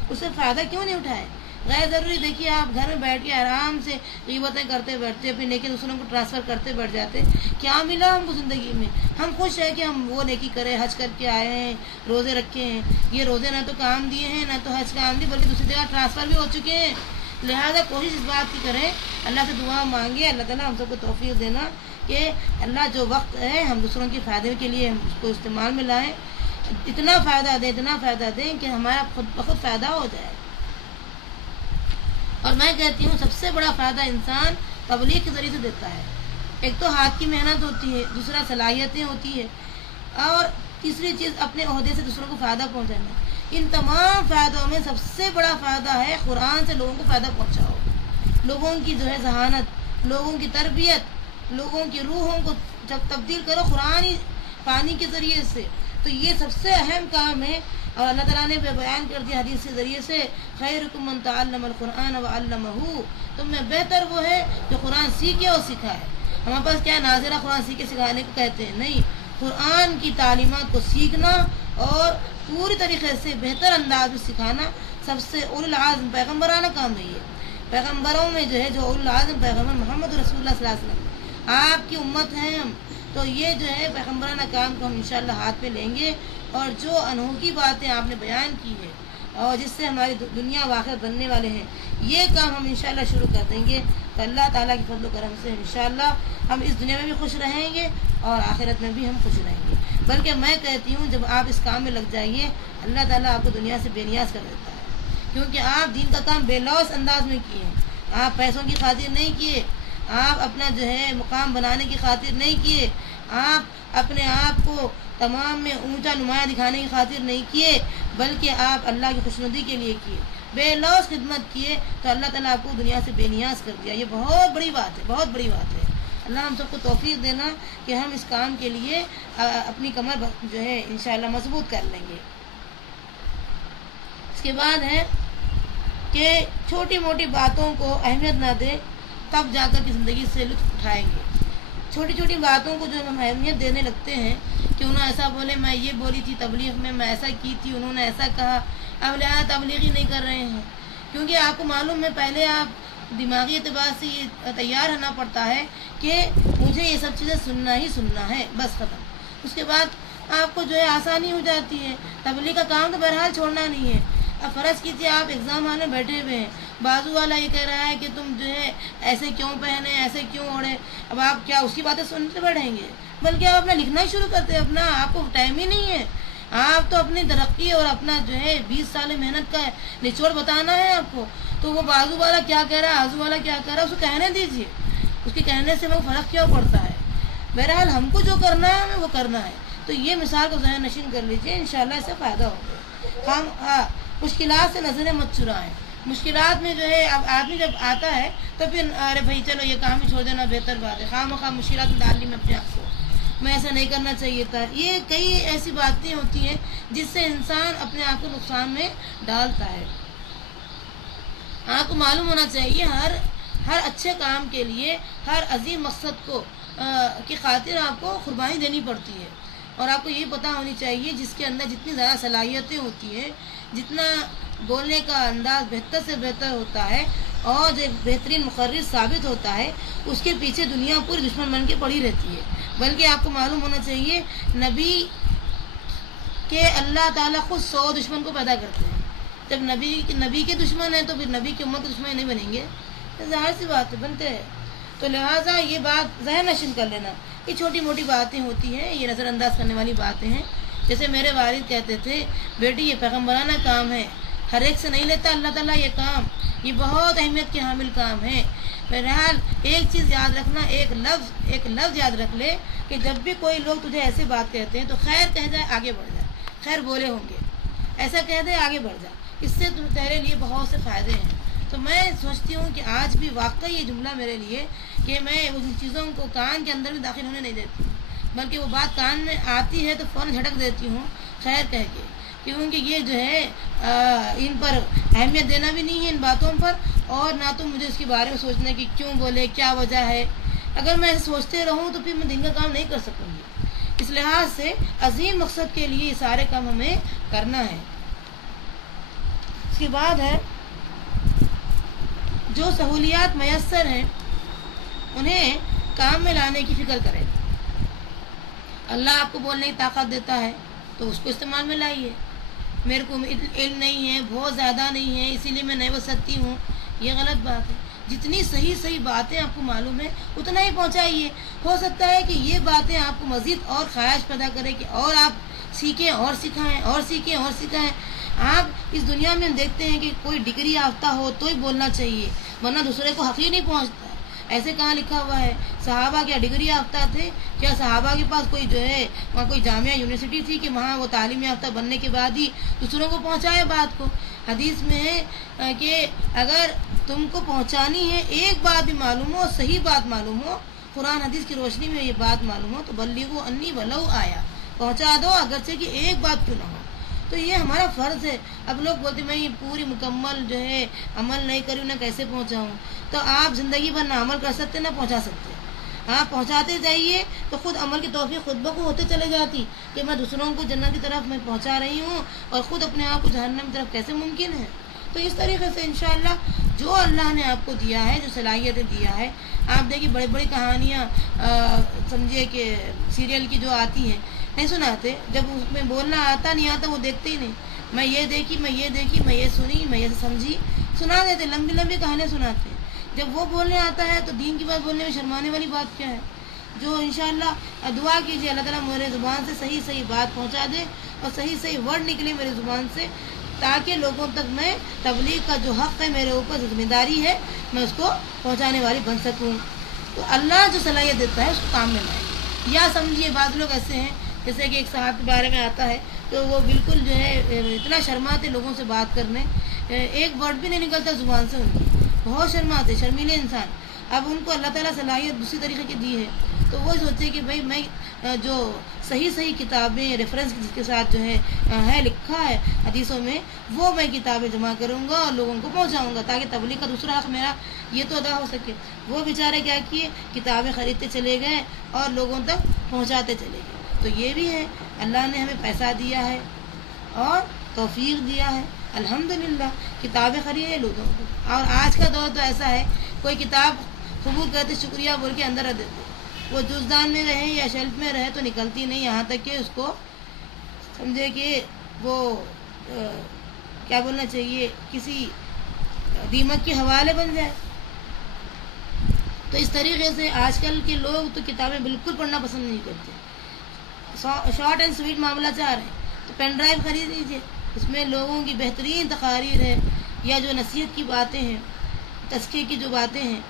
اس سے فائدہ کیوں نہیں اٹھائے. غیر ضروری دیکھیے آپ گھر میں بیٹھ کے آرام سے غیبتیں کرتے بیٹھتے, اپنی نیکی دوسروں کو ٹرانسفر کرتے بیٹھ جاتے, کیا ملا ہم کو زندگی میں. ہم خوش ہیں کہ ہم وہ نیکی کرے, حج کر کے آئے ہیں, روزے رکھے ہیں, یہ روزے نہ تو کام دیے ہیں نہ تو حج کام دیے, بلکہ دوسری جگہ ٹرانسفر بھی ہو چکے ہیں. لہٰذا کوشش اس بات کی کریں, اللہ سے دعا مانگے, اللہ تعالیٰ ہم سب کو توفیق دینا کہ اللہ جو وقت ہے ہم دوسروں کے فائدے کے لیے ہم اس کو استعمال میں لائیں, اتنا فائدہ دیں کہ ہمارا خود بخود فائدہ ہو جائے. اور میں کہتی ہوں سب سے بڑا فائدہ انسان تبلیغ کے ذریعے سے دیتا ہے. ایک تو ہاتھ کی محنت ہوتی ہے, دوسرا صلاحیتیں ہوتی ہے, اور تیسری چیز اپنے عہدے سے دوسروں کو فائدہ پہنچانا. ان تمام فائدوں میں سب سے بڑا فائدہ ہے قرآن سے لوگوں کو فائدہ پہنچاؤ, لوگوں کی جو ہے ذہانت, لوگوں کی تربیت, لوگوں کی روحوں کو جب تبدیل کرو قرآن پانی کے ذریعے سے, تو یہ سب سے اہم کام ہے. اور اللہ تعالیٰ نے بیان کر دیا حدیث کے ذریعے سے, خیرکم من تعلم القرآن وعلمہ, تم میں بہتر وہ ہے جو قرآن سیکھے اور سکھائے. ہمارے پاس کیا ناظرہ قرآن سیکھے سکھانے کو کہتے ہیں, نہیں, قرآن کی تعلیمات کو سیکھنا اور پوری طریقے سے بہتر انداز میں سکھانا سب سے اولو العزم پیغمبرانہ کام ہے. یہ پیغمبروں میں جو ہے جو اولو العزم پیغمبر محمد رسول اللہ صلی اللہ علیہ وسلم آپ کی امت ہیں ہم, تو یہ جو ہے پیغمبرانہ کام کو ہم انشاءاللہ ہاتھ میں لیں گے, اور جو انوکھی باتیں آپ نے بیان کی ہے اور جس سے ہماری دنیا و آخرت بننے والے ہیں, یہ کام ہم انشاءاللہ شروع کر دیں گے. تو اللہ تعالیٰ کی فضل و کرم سے انشاءاللہ ہم اس دنیا میں بھی خوش رہیں گے اور آخرت میں بھی ہم خوش رہیں گے. بلکہ میں کہتی ہوں جب آپ اس کام میں لگ جائیے, اللہ تعالیٰ آپ کو دنیا سے بے نیاز کر دیتا ہے, کیونکہ آپ دین کا کام بے لوث انداز میں کیے ہیں. آپ پیسوں کی خاطر نہیں کیے, آپ اپنا جو ہے مقام بنانے کی خاطر نہیں کیے, آپ اپنے آپ کو تمام میں اونچا نمایاں دکھانے کی خاطر نہیں کیے، بلکہ آپ اللہ کی خوشنودی کے لیے کیے، بے لوث خدمت کیے، تو اللہ تعالیٰ آپ کو دنیا سے بے نیاز کر دیا۔ یہ بہت بڑی بات ہے، بہت بڑی بات ہے۔ اللہ ہم سب کو توفیق دینا کہ ہم اس کام کے لیے اپنی کمر جو ہے انشاءاللہ مضبوط کر لیں گے۔ اس کے بعد ہے کہ چھوٹی موٹی باتوں کو اہمیت نہ دے، تب جا کر کی زندگی سے لطف اٹھائیں گے۔ چھوٹی چھوٹی باتوں کو جو ہم اہمیت دینے لگتے ہیں کہ انہوں نے ایسا بولے، میں یہ بولی تھی تبلیغ میں ایسا کی تھی، انہوں نے ایسا کہا، اب لہٰذا تبلیغ ہی نہیں کر رہے ہیں، کیونکہ آپ کو معلوم ہے پہلے آپ دماغی اعتبار سے یہ تیار ہونا پڑتا ہے کہ مجھے یہ سب چیزیں سننا ہی سننا ہے، بس ختم۔ اس کے بعد آپ کو جو ہے آسانی ہو جاتی ہے۔ تبلیغ کا کام تو بہرحال چھوڑنا نہیں ہے۔ اب فرض کیجیے آپ ایگزام ہال میں بیٹھے ہوئے ہیں، بازو والا یہ کہہ رہا ہے کہ تم جو ہے ایسے کیوں پہنے، ایسے کیوں اوڑھے، اب آپ کیا اس کی باتیں سنتے بیٹھیں گے؟ بلکہ آپ اپنا لکھنا ہی شروع کرتے ہیں، اپنا آپ کو ٹائم ہی نہیں ہے۔ آپ تو اپنی ترقی اور اپنا جو ہے 20 سال محنت کا نچوڑ بتانا ہے آپ کو، تو وہ بازو والا کیا کہہ رہا ہے، آزو والا کیا کہہ رہا ہے، اس کو کہنے دیجیے، اس کے کہنے سے وہ فرق کیا پڑتا ہے۔ بہرحال ہم کو جو کرنا ہے ہمیں وہ کرنا ہے۔ تو یہ مثال کو ذہن نشین کر لیجیے، انشاءاللہ اس سے فائدہ ہوگا۔ ہم مشکلات سے نظریں مت چرائیں۔ مشکلات میں جو ہے اب آدمی جب آتا ہے تو پھر ارے بھائی چلو یہ کام ہی چھوڑ دینا بہتر بات ہے، خواہ مخواہ مشکلات میں ڈال لی میں اپنے آپ کو، میں ایسا نہیں کرنا چاہیے تھا۔ یہ کئی ایسی باتیں ہوتی ہیں جس سے انسان اپنے آپ کو نقصان میں ڈالتا ہے۔ آپ کو معلوم ہونا چاہیے ہر اچھے کام کے لیے، ہر عظیم مقصد کو کی خاطر آپ کو قربانی دینی پڑتی ہے، اور آپ کو یہ پتہ ہونی چاہیے جس کے اندر جتنی زیادہ صلاحیتیں ہوتی ہیں، جتنا بولنے کا انداز بہتر سے بہتر ہوتا ہے اور جو بہترین مقرر ثابت ہوتا ہے، اس کے پیچھے دنیا پوری دشمن بن کے پڑی رہتی ہے۔ بلکہ آپ کو معلوم ہونا چاہیے نبی کہ اللہ تعالیٰ خود 100 دشمن کو پیدا کرتے ہیں۔ جب نبی کے دشمن ہیں تو پھر نبی کی امت کے دشمن نہیں بنیں گے، ظاہر سی بات ہے، بنتے ہیں۔ تو لہٰذا یہ بات ذہن نشین کر لینا، یہ چھوٹی موٹی باتیں ہوتی ہیں، یہ نظر انداز کرنے والی باتیں ہیں۔ جیسے میرے والد کہتے تھے، بیٹی یہ پیغمبرانہ کام ہے، ہر ایک سے نہیں لیتا اللہ تعالیٰ یہ کام، یہ بہت اہمیت کے حامل کام ہے۔ بہرحال ایک چیز یاد رکھنا، ایک لفظ یاد رکھ لے کہ جب بھی کوئی لوگ تجھے ایسے بات کہتے ہیں تو خیر کہہ جائے، آگے بڑھ جائے، خیر بولے ہوں گے، ایسا کہہ دے آگے بڑھ جائے، اس سے تیرے لیے بہت سے فائدے ہیں۔ تو میں سوچتی ہوں کہ آج بھی واقعی یہ جملہ میرے لیے کہ میں ان چیزوں کو کان کے اندر بھی داخل ہونے نہیں دیتی ہوں، بلکہ وہ بات کان میں آتی ہے تو فوراً جھٹک دیتی ہوں خیر کہہ کے، کیونکہ یہ جو ہے ان پر اہمیت دینا بھی نہیں ہے ان باتوں پر، اور نہ تو مجھے اس کے بارے میں سوچنا کہ کیوں بولے، کیا وجہ ہے۔ اگر میں سوچتے رہوں تو پھر میں دن کا کام نہیں کر سکوں گی۔ اس لحاظ سے عظیم مقصد کے لیے یہ سارے کام ہمیں کرنا ہے۔ اس کے بعد ہے جو سہولیات میسر ہیں انہیں کام میں لانے کی فکر کریں۔ اللہ آپ کو بولنے کی طاقت دیتا ہے تو اس کو استعمال میں لائیے۔ میرے کو علم نہیں ہے، بہت زیادہ نہیں ہے، اسی لیے میں نہیں بول سکتی ہوں، یہ غلط بات ہے۔ جتنی صحیح باتیں آپ کو معلوم ہے اتنا ہی پہنچائیے۔ ہو سکتا ہے کہ یہ باتیں آپ کو مزید اور خواہش پیدا کرے کہ اور آپ سیکھیں اور سکھائیں اور سیکھیں اور سکھائیں۔ آپ اس دنیا میں دیکھتے ہیں کہ کوئی ڈگری یافتہ ہو تو ہی بولنا چاہیے، ورنہ دوسرے کو حق ہی نہیں پہنچتا ہے۔ ایسے کہاں لکھا ہوا ہے؟ صحابہ کیا ڈگری یافتہ تھے؟ کیا صحابہ کے پاس کوئی جو ہے وہاں کوئی جامعہ یونیورسٹی تھی کہ وہاں وہ تعلیم یافتہ بننے کے بعد ہی دوسروں کو پہنچائے بات کو؟ حدیث میں ہے کہ اگر تم کو پہنچانی ہے، ایک بات بھی معلوم ہو، صحیح بات معلوم ہو، قرآن حدیث کی روشنی میں یہ بات معلوم ہو تو بلغوا انی ولو آیا، پہنچا دو اگرچہ کہ ایک بات کیوں نہ ہو۔ تو یہ ہمارا فرض ہے۔ اب لوگ بولتے میں یہ پوری مکمل جو ہے عمل نہیں کری، انہیں کیسے پہنچاؤں؟ تو آپ زندگی بھر نہ عمل کر سکتے نہ پہنچا سکتے، آپ پہنچاتے جائیے تو خود عمل کی توفیق خود بخود ہوتے چلے جاتی کہ میں دوسروں کو جنت کی طرف میں پہنچا رہی ہوں، اور خود اپنے آپ کو جہنم کی طرف کیسے ممکن ہے؟ تو اس طریقے سے انشاءاللہ جو اللہ نے آپ کو دیا ہے، جو صلاحیتیں دیا ہے، آپ دیکھیے بڑی بڑی کہانیاں سمجھیے کہ سیریل کی جو آتی ہیں نہیں سناتے، جب اس میں بولنا آتا نہیں آتا وہ دیکھتے ہی نہیں، میں یہ دیکھی، میں یہ سنی، میں یہ سمجھی، سنا دیتے، لمبی لمبی کہانیاں سناتے ہیں۔ جب وہ بولنے آتا ہے تو دین کی بات بولنے میں شرمانے والی بات کیا ہے؟ جو انشاءاللہ دعا کیجیے اللہ تعالیٰ میرے زبان سے صحیح بات پہنچا دے اور صحیح ورڈ نکلے میری زبان سے، تاکہ لوگوں تک میں تبلیغ کا جو حق ہے میرے اوپر جو ذمہ داری ہے میں اس کو پہنچانے والی بن سکوں۔ تو اللہ جو صلاحیت دیتا ہے اس کو کام میں لائیں۔ یا سمجھیے بعض لوگ ایسے ہیں جیسے کہ ایک صاحب کے بارے میں آتا ہے تو وہ بالکل جو ہے اتنا شرماتے لوگوں سے بات کرنے، ایک ورڈ بھی نہیں نکلتا زبان سے ان کی، بہت شرماتے، شرمیلے انسان۔ اب ان کو اللہ تعالیٰ صلاحیت دوسری طریقے کی دی ہے، تو وہ سوچے کہ بھائی میں جو صحیح کتابیں ریفرنس جس کے ساتھ جو ہے لکھا ہے حدیثوں میں، وہ میں کتابیں جمع کروں گا اور لوگوں کو پہنچاؤں گا تاکہ تبلیغ کا دوسرا حق میرا یہ تو ادا ہو سکے۔ وہ بیچارے کیا کیے، کتابیں خریدتے چلے گئے اور لوگوں تک پہنچاتے چلے گئے۔ تو یہ بھی ہے، اللہ نے ہمیں پیسہ دیا ہے اور توفیق دیا ہے، الحمدللہ کتابیں خریدے لوگوں کو۔ اور آج کا دور تو ایسا ہے، کوئی کتاب قبول کرتے شکریہ بول کے اندر رکھ دیتے، وہ جزدان میں رہے یا شیلف میں رہے تو نکلتی نہیں، یہاں تک کہ اس کو سمجھے کہ وہ کیا بولنا چاہیے، کسی دیمک کے حوالے بن جائے۔ تو اس طریقے سے آج کل کے لوگ تو کتابیں بالکل پڑھنا پسند نہیں کرتے، شارٹ اینڈ سویٹ معاملہ چاہ رہے ہیں، تو پین ڈرائیو خرید لیجیے، اس میں لوگوں کی بہترین تقاریر ہے یا جو نصیحت کی باتیں ہیں، تزکیے کی جو باتیں ہیں،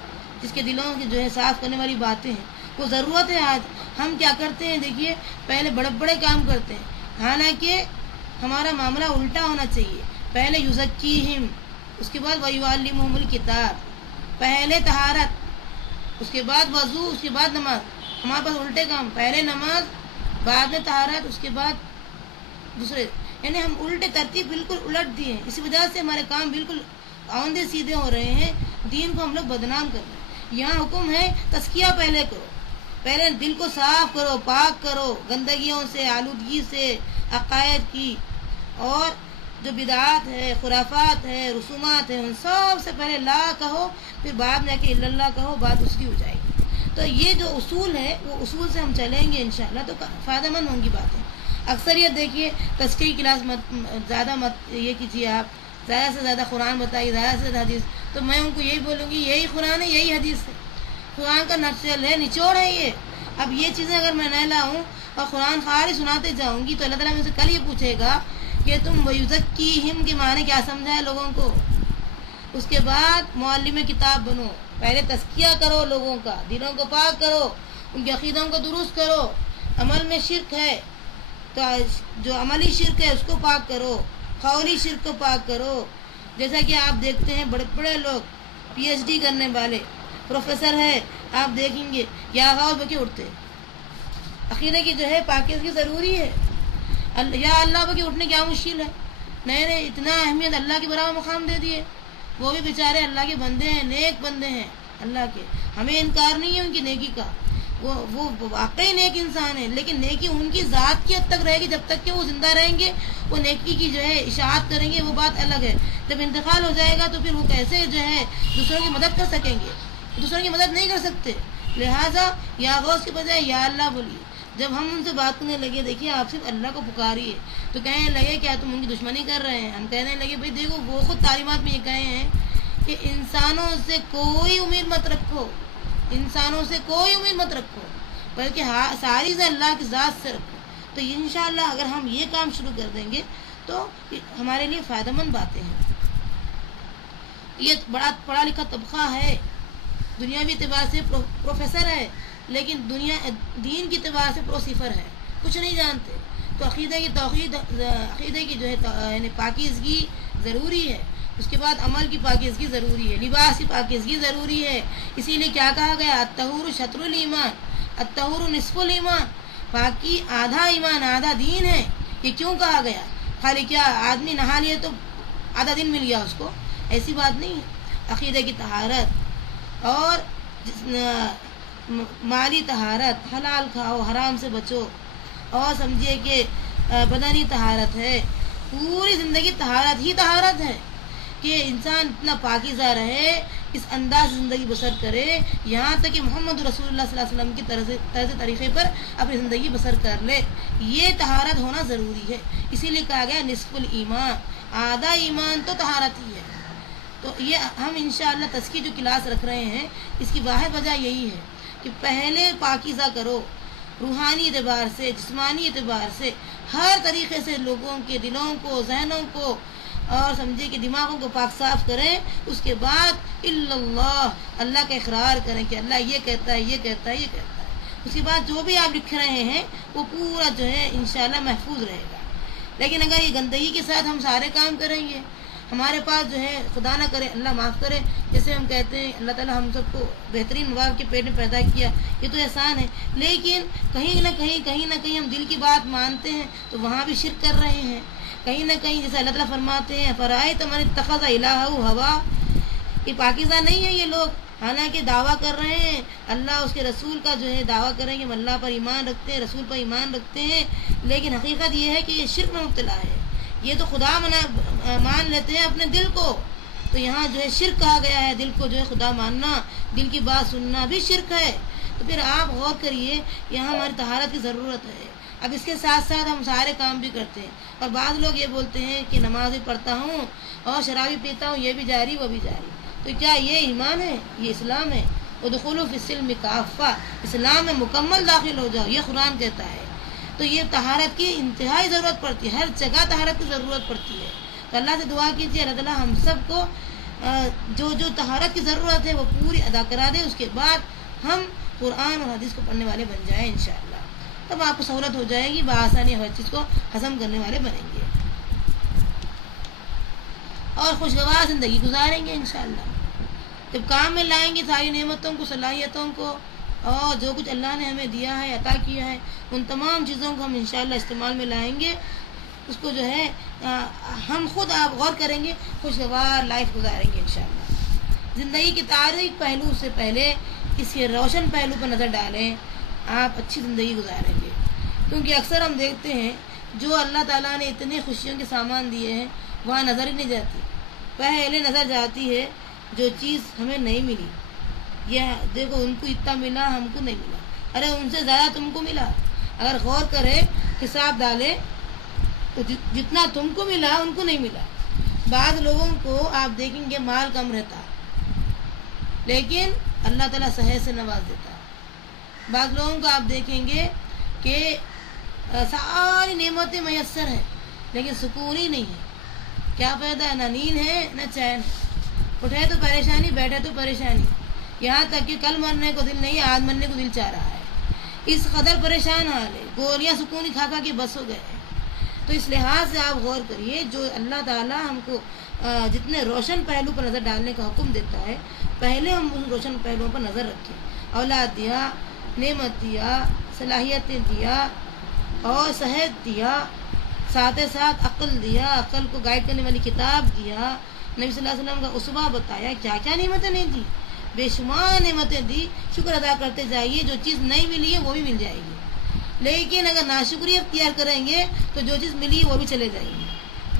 جس کے دلوں کے جو ہے صاف کرنے والی باتیں ہیں، وہ ضرورت ہے۔ آج ہم کیا کرتے ہیں، دیکھیے پہلے بڑے بڑے کام کرتے ہیں، حالانکہ ہمارا معاملہ الٹا ہونا چاہیے، پہلے یزکیہم، اس کے بعد ویعلمہم الکتاب، پہلے طہارت، اس کے بعد وضو، اس کے بعد نماز۔ ہمارے پاس الٹے کام، پہلے نماز، بعد میں طہارت، اس کے بعد دوسرے، یعنی ہم الٹے ترتیب بالکل الٹ دیے ہیں۔ اسی وجہ سے ہمارے کام بالکل آندھے سیدھے ہو رہے ہیں، دین کو ہم لوگ بدنام کر رہے ہیں۔ یہاں حکم ہے تزکیہ پہلے کرو، پہلے دل کو صاف کرو، پاک کرو گندگیوں سے، آلودگی سے، عقائد کی، اور جو بدعات ہے، خرافات ہے، رسومات ہیں، ان سب سے پہلے لا کہو، پھر بعد میں کہ الا اللہ کہو، بات اس کی ہو جائے گی۔ تو یہ جو اصول ہے، وہ اصول سے ہم چلیں گے انشاءاللہ تو فائدہ مند ہوں گی باتیں۔ اکثر یہ دیکھیے تزکیہ کلاس زیادہ مت یہ کیجیے، آپ زیادہ سے زیادہ قرآن بتائیے، زیادہ سے زیادہ حدیث، تو میں ان کو یہی بولوں گی یہی قرآن ہے، یہی حدیث ہے، قرآن کا نچل ہے، نچوڑ ہے یہ۔ اب یہ چیزیں اگر میں نہ لاؤں اور قرآن خالی سناتے جاؤں گی تو اللہ تعالیٰ مجھ سے کل یہ پوچھے گا کہ تم ویزکیہم کے معنی کیا سمجھا ہے لوگوں کو۔ اس کے بعد معلم کتاب بنو، پہلے تزکیہ کرو لوگوں کا، دلوں کو پاک کرو، ان کے عقیدوں کو درست کرو۔ عمل میں شرک ہے تو جو عملی شرک ہے اس کو پاک کرو، قولی شرک کو پاک کرو۔ جیسا کہ آپ دیکھتے ہیں بڑے بڑے لوگ پی ایچ ڈی کرنے والے پروفیسر ہے، آپ دیکھیں گے یا غوث بکی اٹھتے، عقیدے کی جو ہے پاکیزگی ضروری ہے۔ یا اللہ بکی اٹھنے کیا مشکل ہے، نئے نئے اتنا اہمیت اللہ کے برابر مقام دے دیے، وہ بھی بیچارے اللہ کے بندے ہیں، نیک بندے ہیں اللہ کے، ہمیں انکار نہیں ہے ان کی نیکی کا، وہ واقعی نیک انسان ہے، لیکن نیکی ان کی ذات کی حد تک رہے گی جب تک کہ وہ زندہ رہیں گے، وہ نیکی کی جو ہے اشاعت کریں گے، وہ بات الگ ہے۔ جب انتقال ہو جائے گا تو پھر وہ کیسے جو ہے دوسروں کی مدد کر سکیں گے، دوسروں کی مدد نہیں کر سکتے۔ لہٰذا یا غوث کے بجائے یا اللہ بولیے۔ جب ہم ان سے بات کرنے لگے، دیکھیے آپ صرف اللہ کو پکاریے، تو کہنے لگے کیا تم ان کی دشمنی کر رہے ہیں؟ ہم کہنے لگے بھائی دیکھو وہ خود تعلیمات میں یہ کہے ہیں کہ انسانوں سے کوئی امید مت رکھو، انسانوں سے کوئی امید مت رکھو، بلکہ ساری سے اللہ کی ذات سے رکھو۔ تو انشاءاللہ اگر ہم یہ کام شروع کر دیں گے تو ہمارے لیے فائدہ مند باتیں ہیں۔ یہ بڑا پڑھا لکھا طبقہ ہے، دنیاوی اعتبار سے پروفیسر ہے، لیکن دین کی اعتبار سے صفر ہے، کچھ نہیں جانتے۔ تو عقیدے کی توحید، عقیدے کی جو ہے یعنی پاکیزگی ضروری ہے، اس کے بعد عمل کی پاکیزگی ضروری ہے، لباس کی پاکیزگی ضروری ہے۔ اسی لیے کیا کہا گیا، الطہور شطر الایمان، الطہور نصف الایمان، پاکی آدھا ایمان آدھا دین ہے۔ یہ کیوں کہا گیا؟ خالی کیا آدمی نہا لیے تو آدھا دن مل گیا اس کو؟ ایسی بات نہیں ہے۔ عقیدے کی طہارت اور مالی طہارت، حلال کھاؤ، حرام سے بچو، اور سمجھیے کہ بدنی طہارت ہے، پوری زندگی طہارت ہی طہارت ہے کہ انسان اتنا پاکیزہ رہے، اس انداز سے زندگی بسر کرے، یہاں تک کہ محمد رسول اللہ صلی اللہ علیہ وسلم کی طرز طریقے پر اپنی زندگی بسر کر لے۔ یہ طہارت ہونا ضروری ہے، اسی لیے کہا گیا نصف الایمان، آدھا ایمان تو طہارت ہی ہے۔ تو یہ ہم انشاءاللہ تزکیہ جو کلاس رکھ رہے ہیں، اس کی واحد وجہ یہی ہے کہ پہلے پاکیزہ کرو، روحانی اعتبار سے، جسمانی اعتبار سے، ہر طریقے سے لوگوں کے دلوں کو، ذہنوں کو، اور سمجھے کہ دماغوں کو پاک صاف کریں۔ اس کے بعد اللہ کا اقرار کریں کہ اللہ یہ کہتا ہے، یہ کہتا ہے، یہ کہتا ہے، اس کے بعد جو بھی آپ لکھ رہے ہیں وہ پورا جو ہے انشاءاللہ محفوظ رہے گا. لیکن اگر یہ گندگی کے ساتھ ہم سارے کام کریں گے، ہمارے پاس جو ہے خدا نہ کرے اللہ معاف کرے، جیسے ہم کہتے ہیں اللہ تعالیٰ ہم سب کو بہترین باپ کے پیٹ میں پیدا کیا، یہ تو احسان ہے، لیکن کہیں نہ کہیں ہم دل کی بات مانتے ہیں تو وہاں بھی شرک کر رہے ہیں. کہیں نہ کہیں جیسے اللہ تعالیٰ فرماتے ہیں فرائے تمہارے اتخذ الہہ ہوا، یہ پاکیزہ نہیں ہے یہ لوگ، حالانکہ دعویٰ کر رہے ہیں اللہ اس کے رسول کا جو ہے دعویٰ کریں گے ہم اللہ پر ایمان رکھتے ہیں، رسول پر ایمان رکھتے ہیں، لیکن حقیقت یہ ہے کہ یہ شرک میں مبتلا ہے. یہ تو خدا مان لیتے ہیں اپنے دل کو، تو یہاں جو ہے شرک کہا گیا ہے، دل کو جو ہے خدا ماننا، دل کی بات سننا بھی شرک ہے. تو پھر آپ غور کریے یہاں ہماری طہارت کی ضرورت ہے. اب اس کے ساتھ ساتھ ہم سارے کام بھی کرتے ہیں، اور بعض لوگ یہ بولتے ہیں کہ نماز بھی پڑھتا ہوں اور شراب بھی پیتا ہوں، یہ بھی جاری وہ بھی جاری. تو کیا یہ ایمان ہے؟ یہ اسلام ہے. ادخلوا فی السلم کافہ، اسلام میں مکمل داخل ہو جاؤ، یہ قرآن کہتا ہے. تو یہ طہارت کی انتہائی ضرورت پڑتی ہے، ہر جگہ طہارت کی ضرورت پڑتی ہے. تو اللہ سے دعا کیجیے اللہ تعالیٰ ہم سب کو جو طہارت کی ضرورت ہے وہ پوری ادا کرا دے. اس کے بعد ہم قرآن اور حدیث کو پڑھنے والے بن جائیں انشاءاللہ. تب آپ کو سہولت ہو جائے گی، بآسانی ہر چیز کو ہضم کرنے والے بنیں گے اور خوشگوار زندگی گزاریں گے انشاءاللہ. جب کام میں لائیں گے ساری نعمتوں کو، صلاحیتوں کو، اور جو کچھ اللہ نے ہمیں دیا ہے عطا کیا ہے ان تمام چیزوں کو ہم انشاءاللہ استعمال میں لائیں گے. اس کو جو ہے ہم خود آپ غور کریں گے، خوشگوار لائف گزاریں گے انشاءاللہ. زندگی کے تاریک پہلو سے پہلے اس کے روشن پہلو پر نظر ڈالیں، آپ اچھی زندگی گزاریں گے. کیونکہ اکثر ہم دیکھتے ہیں جو اللہ تعالیٰ نے اتنے خوشیوں کے سامان دیے ہیں وہاں نظر ہی نہیں جاتی. پہلے نظر جاتی ہے جو چیز ہمیں نہیں ملی. یہ دیکھو ان کو اتنا ملا ہم کو نہیں ملا، ارے ان سے زیادہ تم کو ملا. اگر غور کرے حساب ڈالے تو جتنا تم کو ملا ان کو نہیں ملا. بعض لوگوں کو آپ دیکھیں گے مال کم رہتا لیکن اللہ تعالیٰ صحت سے نواز دیتا. بعض لوگوں کو آپ دیکھیں گے کہ ساری نعمتیں میسر ہیں لیکن سکون ہی نہیں ہے. کیا فائدہ ہے؟ نہ نیند ہے نہ چین. اٹھے تو پریشانی، بیٹھے تو پریشانی، یہاں تک کہ کل مرنے کو دل نہیں، آج مرنے کو دل چاہ رہا ہے. اس قدر پریشان حال ہے، گولیاں سکون کھا کھا کے بس ہو گئے. تو اس لحاظ سے آپ غور کریے جو اللہ تعالیٰ ہم کو جتنے روشن پہلو پر نظر ڈالنے کا حکم دیتا ہے پہلے ہم ان روشن پہلوؤں پر نظر رکھیں. اولاد دیا، نعمت دیا، صلاحیتیں دیا اور صحت دیا، ساتھ ساتھ عقل دیا، عقل کو گائیڈ کرنے والی کتاب دیا، نبی صلی اللہ علیہ وسلم کا اسوہ بتایا، کیا کیا نعمتیں نہیں دی، بے شمار نعمتیں دی. شکر ادا کرتے جائیے، جو چیز نہیں ملی ہے وہ بھی مل جائے گی. لیکن اگر ناشکری اختیار کریں گے تو جو چیز ملی ہے وہ بھی چلے جائیں گی.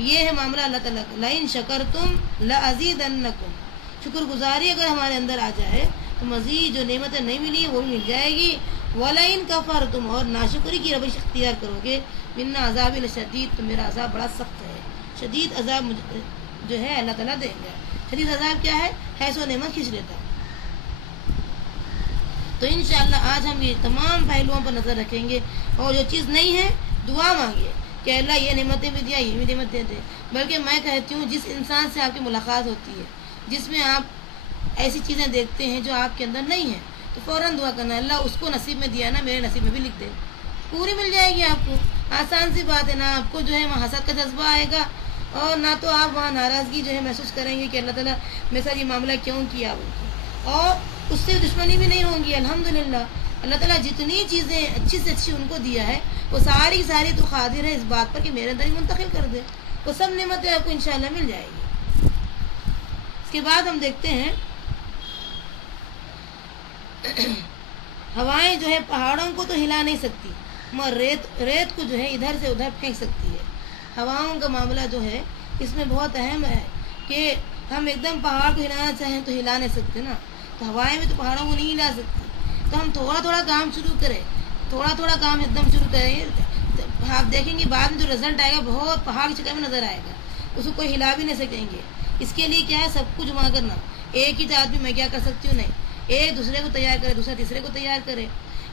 یہ ہے معاملہ اللہ تعالیٰ کا. لئن شکرتم لازیدنکم، شکر گزاری اگر ہمارے اندر آ جائے تو مزید جو نعمتیں نہیں ملی وہ بھی مل جائے گی. ولئن کفرتم، اور ناشکری کی روش اختیار کرو گے، ان عذاب لشدید، تو میرا عذاب بڑا سخت ہے. شدید عذاب جو ہے اللہ تعالیٰ دیں گے. شدید عذاب کیا ہے سو نعمت کھینچ لیتا. تو انشاءاللہ آج ہم یہ تمام پہلوؤں پر نظر رکھیں گے اور جو چیز نہیں ہے دعا مانگیے کہ اللہ یہ نعمتیں بھی دیا، یہ بھی نعمت دے دے. بلکہ میں کہتی ہوں جس انسان سے آپ کی ملاقات ہوتی ہے جس میں آپ ایسی چیزیں دیکھتے ہیں جو آپ کے اندر نہیں ہیں تو فوراً دعا کرنا اللہ اس کو نصیب میں دیا نا میرے نصیب میں بھی لکھ دے. پوری مل جائے گی آپ کو. آسان سی بات ہے. نہ آپ کو جو ہے وہاں حسد کا جذبہ آئے گا اور نہ تو آپ وہاں ناراضگی جو ہے محسوس کریں گے کہ اللہ تعالیٰ میرے ساتھ یہ معاملہ کیوں کیا اور اس سے دشمنی بھی نہیں ہوگی. الحمدللہ اللہ تعالیٰ جتنی چیزیں اچھی سے اچھی ان کو دیا ہے وہ ساری تو قادر ہے اس بات پر کہ میرے اندر ہی منتقل کر دے. وہ سب نعمتیں آپ کو انشاءاللہ مل جائے گی. اس کے بعد ہم دیکھتے ہیں ہوائیں جو ہے پہاڑوں کو تو ہلا نہیں سکتی مگر ریت کو جو ہے ادھر سے ادھر پھینک سکتی ہے. ہواؤں کا معاملہ جو ہے اس میں بہت اہم ہے کہ ہم ایک دم پہاڑ کو ہلانا چاہیں تو ہلا نہیں سکتے نا. تو ہوائیں بھی تو پہاڑوں کو نہیں ہلا سکتی. تو ہم تھوڑا تھوڑا کام شروع کریں، تھوڑا تھوڑا کام ایک دم شروع کریں. آپ دیکھیں گے بعد میں جو رزلٹ آئے گا بہت پہاڑ کی شکل میں نظر آئے گا. اس کو کوئی ہلا بھی نہیں سکیں گے. اس کے لیے کیا ہے سب کو جمع کرنا. ایک ہی آدمی میں کیا کر سکتی ہوں نہیں، ایک دوسرے کو تیار کرے، دوسرا تیسرے کو تیار کرے.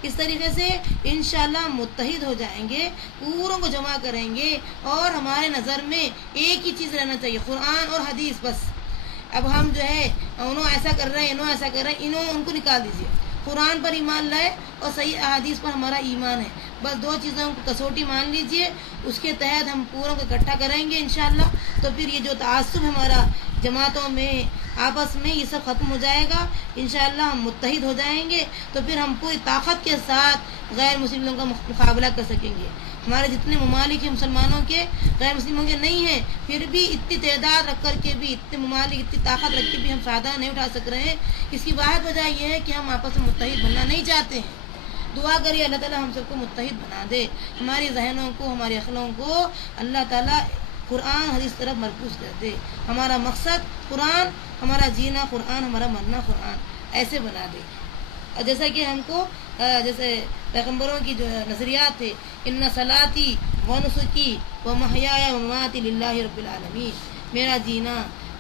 اس طریقے سے انشاءاللہ متحد ہو جائیں گے، پوروں کو جمع کریں گے اور ہمارے نظر میں ایک ہی چیز رہنا چاہیے قرآن اور حدیث بس. اب ہم جو ہے انہوں ایسا کر رہے ہیں، انہوں ایسا کر رہے ہیں، ان کو نکال دیجیے. قرآن پر ایمان لائے اور صحیح احادیث پر ہمارا ایمان ہے. بس 2 چیزوں کو کسوٹی مان لیجئے, اس کے تحت ہم پوروں کو اکٹھا کریں گے انشاءاللہ. تو پھر یہ جو تعصب ہمارا جماعتوں میں آپس میں یہ سب ختم ہو جائے گا انشاءاللہ. ہم متحد ہو جائیں گے تو پھر ہم پوری طاقت کے ساتھ غیر مسلموں کا مقابلہ کر سکیں گے. ہمارے جتنے ممالک ہیں مسلمانوں کے, غیر مسلموں کے نہیں ہیں, پھر بھی اتنی تعداد رکھ کر کے بھی, اتنے ممالک اتنی طاقت رکھ کے بھی ہم فائدہ نہیں اٹھا سک رہے ہیں. اس کی واحد وجہ یہ ہے کہ ہم آپس میں متحد بننا نہیں چاہتے ہیں. دعا کریے اللہ تعالیٰ ہم سب کو متحد بنا دے, ہماری ذہنوں کو, ہماری عقلوں کو اللہ تعالیٰ قرآن حدیث طرف مرکوز کر دے. ہمارا مقصد قرآن, ہمارا جینا قرآن, ہمارا مرنا قرآن ایسے بنا دے. جیسا کہ ہم کو جیسے پیغمبروں کی جو نظریات تھے, ان صلاتی و نسکی و محیای و مماتی للہ رب العالمین, میرا جینا,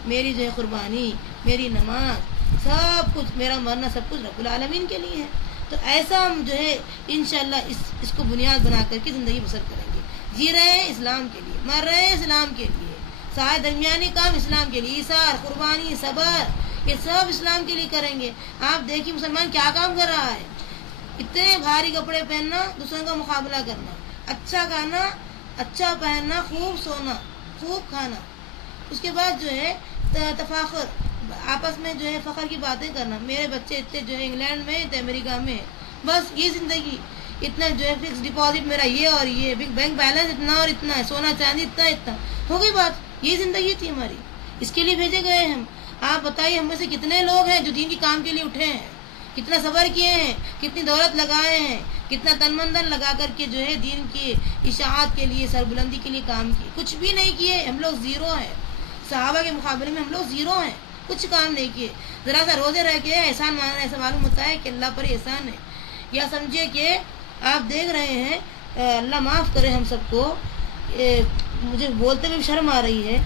میری جو ہے قربانی, میری نماز, سب کچھ, میرا مرنا, سب کچھ رب العالمین کے لیے ہے. تو ایسا ہم جو ہے انشاءاللہ اس کو بنیاد بنا کر کے زندگی بسر کریں گے. جی رہے ہیں اسلام کے لیے, مر رہے ہیں اسلام کے لیے, سارے درمیانی کام اسلام کے لیے, ایثار, قربانی, صبر, یہ سب اسلام کے لیے کریں گے. آپ دیکھیے مسلمان کیا کام کر رہا ہے, اتنے بھاری کپڑے پہننا, دوسروں کا مقابلہ کرنا, اچھا کھانا, اچھا پہننا, خوب سونا, خوب کھانا, اس کے بعد جو ہے تفاخر, آپس میں جو ہے فخر کی باتیں کرنا. میرے بچے اتنے جو ہے انگلینڈ میں, امریکہ میں, بس یہ زندگی, اتنا جو ہے فکس ڈپازٹ میرا یہ اور یہ, بینک بیلنس اتنا اور اتنا ہے, سونا چاندی اتنا, ہو گئی بات. یہ زندگی تھی ہماری, اس کے لیے بھیجے گئے ہم. آپ بتائیے ہم میں سے کتنے لوگ ہیں جو دین کی کام کے لیے اٹھے ہیں, کتنا صبر کیے ہیں, کتنی دولت لگائے ہیں, کتنا تن من دھن لگا کر کے جو ہے دین کی اشاعت کے لیے, سربلندی کے لیے کام کیے. کچھ بھی نہیں کیے, ہم لوگ زیرو ہیں. صحابہ کے مقابلے میں ہم لوگ زیرو ہیں, کچھ کام نہیں کیے. ذرا سا روزے رہ کے احسان ماننا, ایسا معلوم ہوتا ہے کہ اللہ پر احسان ہے. یا سمجھے کہ آپ دیکھ رہے ہیں, اللہ معاف کرے ہم سب کو, مجھے بولتے ہوئے شرم آ رہی ہے,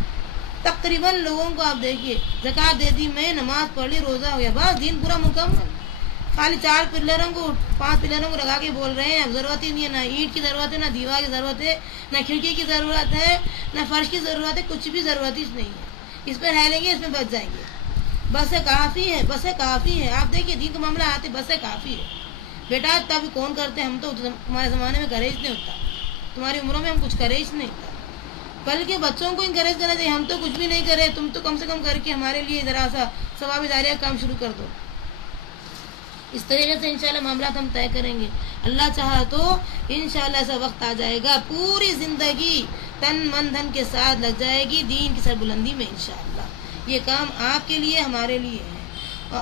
تقریباً لوگوں کو آپ دیکھیے, زکوٰۃ دے دی میں, نماز پڑھ لی, روزہ ہو گیا, بس دین پورا مکمل. خالی 4 پلروں کو 5 پلروں کو لگا کے بول رہے ہیں, اب ضرورت ہی نہیں ہے, نہ اینٹ کی ضرورت ہے, نہ دیوار کی ضرورت ہے, نہ کھڑکی کی ضرورت ہے, نہ فرش کی ضرورت ہے, کچھ بھی ضرورت ہی نہیں ہے. اس پہ رہ لیں گے, اس میں بچ جائیں گے, بس کافی ہے, بس کافی ہے. آپ دیکھیے دین کا معاملہ آتے, بس کافی ہے. بیٹا تب کون کرتے, ہم تو تمہارے زمانے میں کریج نہیں ہوتا, تمہاری عمروں میں ہم کچھ کریج نہیں ہوتا, بلکہ بچوں کو انکریج کرنا چاہیے. ہم تو کچھ بھی نہیں کرے, تم تو کم سے کم کر کے ہمارے لیے ذرا سا ثواب جاریہ کام شروع کر دو. اس طریقے سے انشاءاللہ معاملات ہم طے کریں گے. اللہ چاہا تو انشاءاللہ ایسا وقت آ جائے گا, پوری زندگی تن من دھن کے ساتھ لگ جائے گی دین کی سربلندی میں انشاءاللہ. یہ کام آپ کے لیے, ہمارے لیے ہے.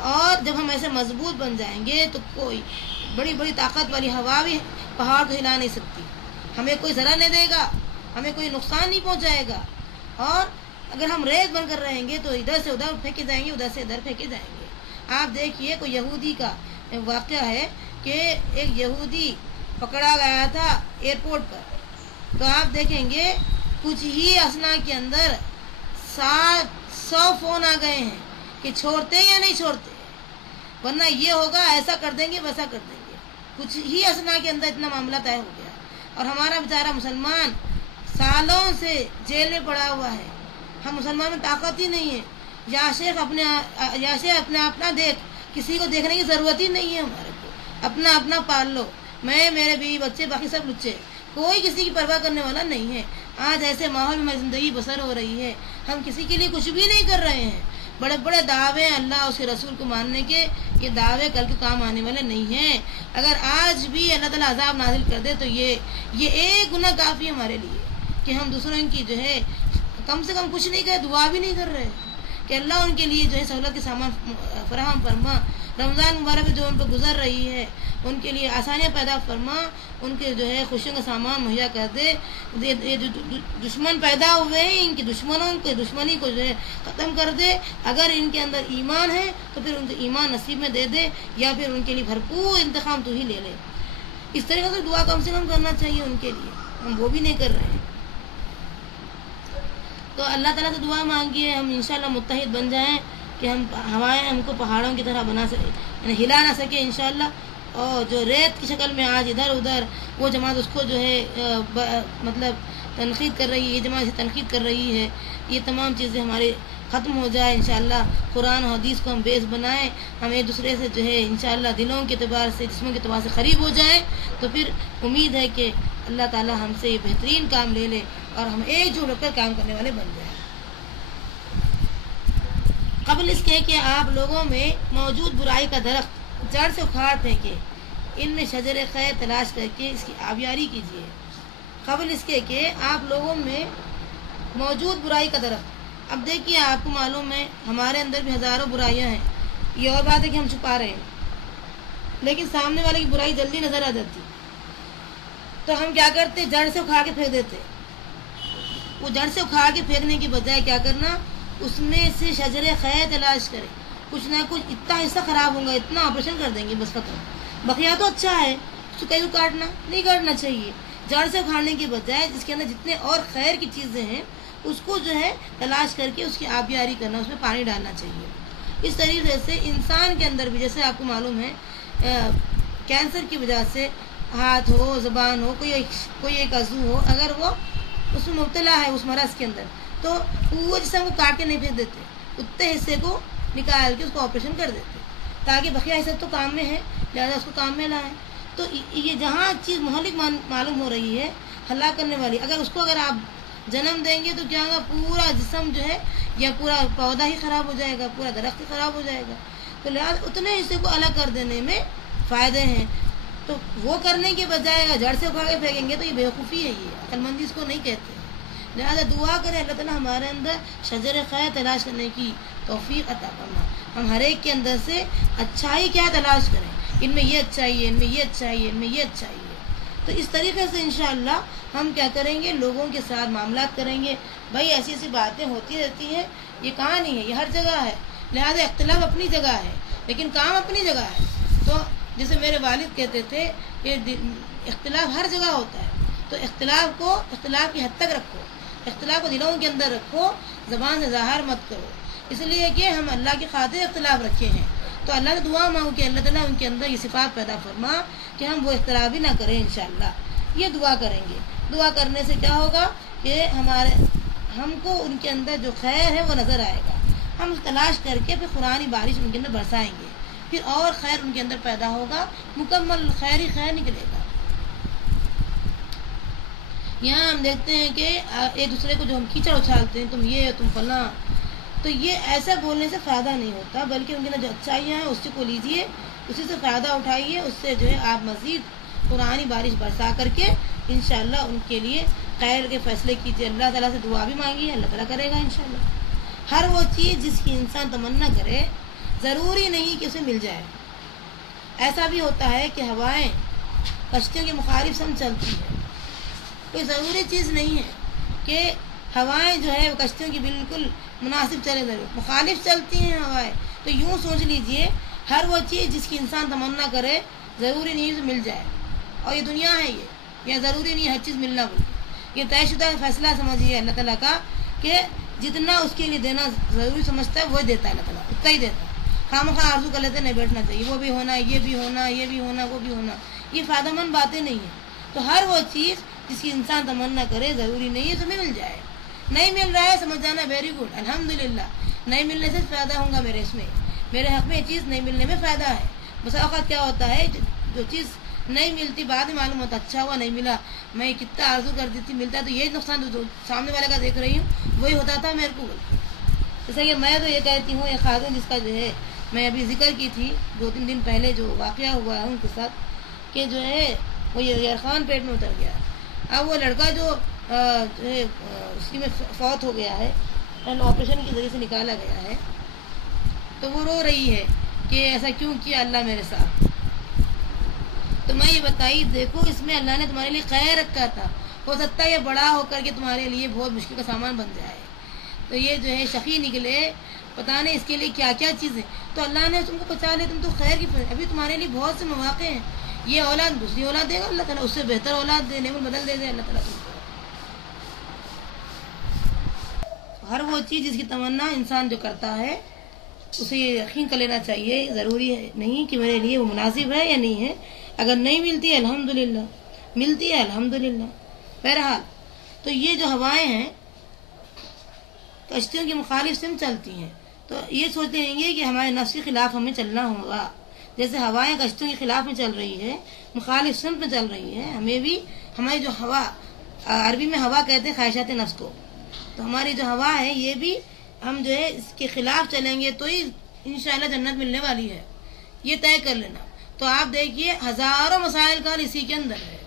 اور جب ہم ایسے مضبوط بن جائیں گے تو کوئی بڑی بڑی طاقت والی ہوا بھی پہاڑ کو ہلا نہیں سکتی, ہمیں کوئی ذرا نہیں دے گا, ہمیں کوئی نقصان نہیں پہنچائے گا. اور اگر ہم ریت بن کر رہیں گے تو ادھر سے ادھر پھینکے جائیں گے, ادھر سے ادھر پھینکے جائیں گے. آپ دیکھیے کوئی یہودی کا واقعہ ہے کہ ایک یہودی پکڑا گیا تھا ایئرپورٹ پر, تو آپ دیکھیں گے کچھ ہی اسنا کے اندر 700 فون آ گئے ہیں کہ چھوڑتے یا نہیں چھوڑتے, ورنہ یہ ہوگا, ایسا کر دیں گے, ویسا کر دیں گے. کچھ ہی اسنا کے اندر اتنا معاملہ طے ہو گیا. اور ہمارا بیچارہ مسلمان سالوں سے جیل میں پڑا ہوا ہے. ہم مسلمان میں طاقت ہی نہیں ہے. یا شیخ اپنے اپنا دیکھ, کسی کو دیکھنے کی ضرورت ہی نہیں ہے ہمارے کو, اپنا اپنا پال لو, میں, میرے بیوی بچے, باقی سب لچے, کوئی کسی کی پرواہ کرنے والا نہیں ہے. آج ایسے ماحول میں ہماری زندگی بسر ہو رہی ہے, ہم کسی کے لیے کچھ بھی نہیں کر رہے ہیں. بڑے بڑے دعوے اللہ اس کے رسول کو ماننے کے, یہ دعوے کل کے کام آنے والے نہیں ہیں. اگر آج بھی اللہ تعالیٰ عذاب نازل کر دے تو یہ ایک گناہ کافی ہے ہمارے لیے کہ ہم دوسروں کی جو ہے کم سے کم کچھ نہیں کرے, دعا بھی نہیں کر رہے کہ اللہ ان کے لیے جو ہے سہولت کے سامان فراہم فرما. رمضان مبارک جو ان پہ گزر رہی ہے ان کے لیے آسانیاں پیدا فرما, ان کے جو ہے خوشیوں کا سامان مہیا کر دے. یہ جو دشمن پیدا ہوئے ہیں ان کے دشمنوں کے دشمنی کو جو ہے ختم کر دے. اگر ان کے اندر ایمان ہے تو پھر ان کو ایمان نصیب میں دے دے, یا پھر ان کے لیے بھرپور انتقام تو ہی لے لے. اس طریقے سے دعا کم سے کم کرنا چاہیے ان کے لیے, ہم وہ بھی نہیں کر رہے ہیں. تو اللہ تعالیٰ سے دعا مانگیے ہم انشاءاللہ متحد بن جائیں کہ ہوائیں ہم کو پہاڑوں کی طرح بنا سکے, یعنی ہلا نہ سکے انشاءاللہ. اور جو ریت کی شکل میں آج ادھر ادھر وہ جماعت اس کو جو ہے مطلب تنقید کر رہی ہے, یہ جماعت سے تنقید کر رہی ہے, یہ تمام چیزیں ہمارے ختم ہو جائے انشاءاللہ، قرآن و حدیث کو ہم بیس بنائیں، ہم ایک دوسرے سے جو ہے انشاءاللہ دلوں کے اعتبار سے، جسموں کے اعتبار سے قریب ہو جائیں، تو پھر امید ہے کہ اللہ تعالی ہم سے یہ بہترین کام لے لے اور ہم ایک جٹ ہو کر کام کرنے والے بن جائیں۔ قبل اس کے کہ آپ لوگوں میں موجود برائی کا درخت جڑ سے اکھاڑ پھینکے، ان میں شجر خیر تلاش کر کے اس کی آبیاری کیجیے۔ قبل اس کے کہ آپ لوگوں میں موجود برائی کا درخت، اب دیکھیے آپ کو معلوم ہے ہمارے اندر بھی ہزاروں برائیاں ہیں، یہ اور بات ہے کہ ہم چھپا رہے ہیں، لیکن سامنے والے کی برائی جلدی نظر آ جاتی، تو ہم کیا کرتے، جڑ سے اکھاڑ کے پھینک دیتے۔ وہ جڑ سے اکھاڑ کے پھینکنے کی بجائے کیا کرنا، اس میں سے شجر خیر تلاش کرے، کچھ نہ کچھ اتنا حصہ خراب ہوگا، اتنا آپریشن کر دیں گے بس ختم، بقیہ تو اچھا ہے، اس کو کہیں کاٹنا نہیں کاٹنا چاہیے، جڑ سے اکھاڑنے کی بجائے جس کے اندر جتنے اور خیر کی چیزیں ہیں اس کو جو ہے تلاش کر کے اس کی آبیاری کرنا، اس میں پانی ڈالنا چاہیے۔ اس طریقے سے انسان کے اندر بھی جیسے آپ کو معلوم ہے کینسر کی وجہ سے ہاتھ ہو، زبان ہو، کوئی ایک عضو ہو، اگر وہ اس میں مبتلا ہے اس مرض کے اندر، تو وہ جسم کو کاٹ کے نہیں پھینک دیتے، اتنے حصے کو نکال کے اس کو آپریشن کر دیتے تاکہ بقیہ حصہ تو کام میں ہے، لہٰذا اس کو کام میں لائیں۔ تو یہ جہاں چیز مہلک معلوم ہو رہی ہے، ہلاک کرنے والی، اگر آپ جنم دیں گے تو کیا ہوگا، پورا جسم جو ہے یا پورا پودا ہی خراب ہو جائے گا، پورا درخت ہی خراب ہو جائے گا، تو لہٰذا اتنے حصے کو الگ کر دینے میں فائدے ہیں۔ تو وہ کرنے کے بجائے جڑ سے اکھاڑ کے پھینکیں گے تو یہ بیوقوفی ہے، یہ عقل مندی اس کو نہیں کہتے۔ لہٰذا دعا کریں اللہ تعالیٰ ہمارے اندر شجر خیر تلاش کرنے کی توفیق عطا فرما، ہم ہر ایک کے اندر سے اچھائی کیا تلاش کریں، ان میں یہ اچھائی ہے، ان میں یہ اچھائی ہے، ان میں یہ اچھائی ہے۔ تو اس طریقے سے انشاءاللہ ہم کیا کریں گے، لوگوں کے ساتھ معاملات کریں گے۔ بھائی ایسی ایسی باتیں ہوتی رہتی ہیں، یہ کہاں نہیں ہے، یہ ہر جگہ ہے، لہٰذا اختلاف اپنی جگہ ہے لیکن کام اپنی جگہ ہے۔ تو جیسے میرے والد کہتے تھے کہ اختلاف ہر جگہ ہوتا ہے، تو اختلاف کی حد تک رکھو، اختلاف کو دلوں کے اندر رکھو، زبان سے ظاہر مت کرو، اس لیے کہ ہم اللہ کی خاطر اختلاف رکھے ہیں۔ تو اللہ سے دعا مانگو کہ اللہ تعالیٰ ان کے اندر یہ صفات پیدا فرما کہ ہم وہ اختلاف ہی نہ کریں انشاءاللہ۔ یہ دعا کریں گے، دعا کرنے سے کیا ہوگا کہ ہم کو ان کے اندر جو خیر ہے وہ نظر آئے گا، ہم تلاش کر کے پھر قرآنی بارش ان کے اندر برسائیں گے، پھر اور خیر ان کے اندر پیدا ہوگا، مکمل خیر ہی خیر نکلے گا۔ یہاں ہم دیکھتے ہیں کہ ایک دوسرے کو جو ہم کیچڑ اچھالتے ہیں، تم یہ تم فلاں، تو یہ ایسا بولنے سے فائدہ نہیں ہوتا، بلکہ ان کے اندر جو اچھائیاں ہیں اس کو لیجئے، اسی سے فائدہ اٹھائیے، اس سے جو ہے آپ مزید قرآنی بارش برسا کر کے انشاءاللہ ان کے لیے خیر کے فیصلے کیجیے، اللہ تعالیٰ سے دعا بھی مانگیے، اللہ تعالیٰ کرے گا انشاءاللہ۔ ہر وہ چیز جس کی انسان تمنا کرے ضروری نہیں کہ اسے مل جائے۔ ایسا بھی ہوتا ہے کہ ہوائیں کشتیوں کے مخالف سم چلتی ہیں، کوئی ضروری چیز نہیں ہے کہ ہوائیں جو ہے وہ کشتیوں کی بالکل مناسب چلے، ضرور مخالف چلتی ہیں ہوائیں، تو یوں سوچ لیجئے ہر وہ چیز جس کی انسان تمنا کرے ضروری نہیں سے مل جائے، اور یہ دنیا ہے، یہ ضروری نہیں ہر چیز ملنا، بلکہ یہ طے شدہ فیصلہ سمجھیے اللہ تعالیٰ کا کہ جتنا اس کے لیے دینا ضروری سمجھتا ہے وہ دیتا ہے اللہ تعالیٰ، اتنا ہی دیتا ہے۔ خواہ آرزو کر لیتے نہیں بیٹھنا چاہیے، وہ بھی ہونا، یہ بھی ہونا، یہ بھی ہونا، وہ بھی ہونا، یہ فائدہ مند باتیں نہیں ہیں۔ تو ہر وہ چیز جس کی انسان تمنا کرے ضروری نہیں ہے تو مل جائے، نہیں مل رہا ہے سمجھ جانا ویری گڈ، الحمدللہ، نہیں ملنے سے فائدہ ہوگا میرے حق میں یہ چیز نہیں ملنے میں فائدہ ہے۔ بس اوقات کیا ہوتا ہے جو چیز نہیں ملتی بعد میں معلوم ہوتا اچھا ہوا نہیں ملا، میں کتنا آرزو کرتی تھی ملتا تو یہی نقصان جو سامنے والے کا دیکھ رہی ہوں وہی ہوتا تھا میرے کو۔ جیسے کہ میں تو یہ کہتی ہوں، ایک خاتون جس کا جو ہے میں ابھی ذکر کی تھی 2-3 دن پہلے جو واقعہ ہوا ہے ان کے ساتھ، کہ جو ہے وہ یرخان پیٹ میں اتر گیا، اب وہ لڑکا جو ہے اس کی میں فوت ہو گیا ہے، آپریشن کے ذریعے سے نکالا گیا ہے، تو وہ رو رہی ہے کہ ایسا کیوں کیا اللہ میرے ساتھ۔ تو میں یہ بتائی دیکھو اس میں اللہ نے تمہارے لیے خیر رکھا تھا، ہو سکتا ہے یہ بڑا ہو کر کے تمہارے لیے بہت مشکل کا سامان بن جائے، تو یہ جو ہے شقی نکلے، پتہ نہیں اس کے لیے کیا کیا چیزیں، تو اللہ نے تم کو بچا لیا، تم تو خیر کی ابھی تمہارے لیے بہت سے مواقع ہیں، یہ اولاد دوسری اولاد دے گا اللہ تعالیٰ، اس سے بہتر اولاد دے نعمت بدل دے اللہ تعالیٰ تم کو۔ ہر وہ چیز جس کی تمنا انسان جو کرتا ہے اسے یہ یقین کر لینا چاہیے، ضروری ہے نہیں کہ میرے لیے وہ مناسب ہے یا نہیں ہے، اگر نہیں ملتی ہے الحمدللہ، ملتی ہے الحمدللہ۔ بہرحال تو یہ جو ہوائیں ہیں کشتیوں کی مخالف سمت چلتی ہیں تو یہ سوچتے ہیں گے کہ ہمارے نفس کے خلاف ہمیں چلنا ہوگا. جیسے ہوائیں کشتیوں کے خلاف میں چل رہی ہے، مخالف سمت میں چل رہی ہے، ہمیں بھی ہماری جو ہوا، عربی میں ہوا کہتے ہیں خواہشات نفس کو، تو ہماری جو ہوا ہے یہ بھی ہم جو ہے اس کے خلاف چلیں گے تو ہی انشاءاللہ جنت ملنے والی ہے. یہ طے کر لینا. تو آپ دیکھیے ہزاروں مسائل کا اسی کے اندر ہے،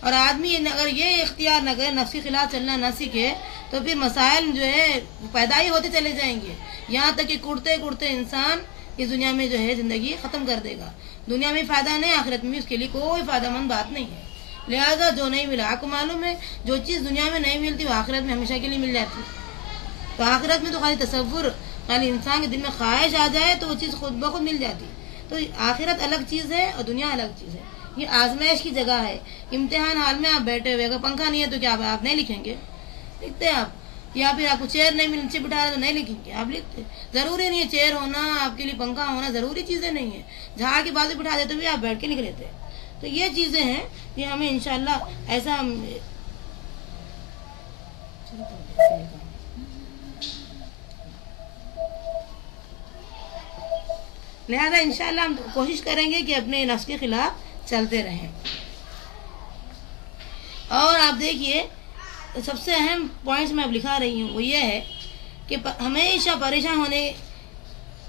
اور آدمی اگر یہ اختیار نہ کرے، نفس کے خلاف چلنا نہ سیکھے، تو پھر مسائل جو ہے پیدا ہی ہوتے چلے جائیں گے، یہاں تک کہ کڑتے کڑتے انسان اس دنیا میں جو ہے زندگی ختم کر دے گا. دنیا میں فائدہ نہیں، آخرت میں اس کے لیے کوئی فائدہ مند بات نہیں ہے. لہذا جو نہیں ملا، آپ کو معلوم ہے جو چیز دنیا میں نہیں ملتی وہ آخرت میں ہمیشہ کے لیے مل جاتی. تو آخرت میں تو خالی تصور، خالی انسان کے دل میں خواہش آ جائے تو وہ چیز خود بخود مل جاتی. تو آخرت الگ چیز ہے اور دنیا الگ چیز ہے. یہ آزمائش کی جگہ ہے. امتحان حال میں آپ بیٹھے ہوئے، اگر پنکھا نہیں ہے تو کیا آپ نہیں لکھیں گے؟ لکھتے ہیں آپ. یا پھر آپ کو چیئر نہیں مل، نیچے بٹھا رہے تو نہیں لکھیں گے، آپ لکھتے. ضروری نہیں ہے چیئر ہونا آپ کے لیے، پنکھا ہونا ضروری چیزیں نہیں ہیں. جہاں کی بازو بٹھا دیتے ہوئے آپ بیٹھ کے لکھ لیتے. تو یہ چیزیں ہیں، یہ ہمیں انشاءاللہ ایسا لہذا انشاءاللہ ہم کوشش کریں گے کہ اپنے نفس کے خلاف چلتے رہیں. اور آپ دیکھیے سب سے اہم پوائنٹس میں اب لکھا رہی ہوں وہ یہ ہے کہ ہمیشہ پریشان ہونے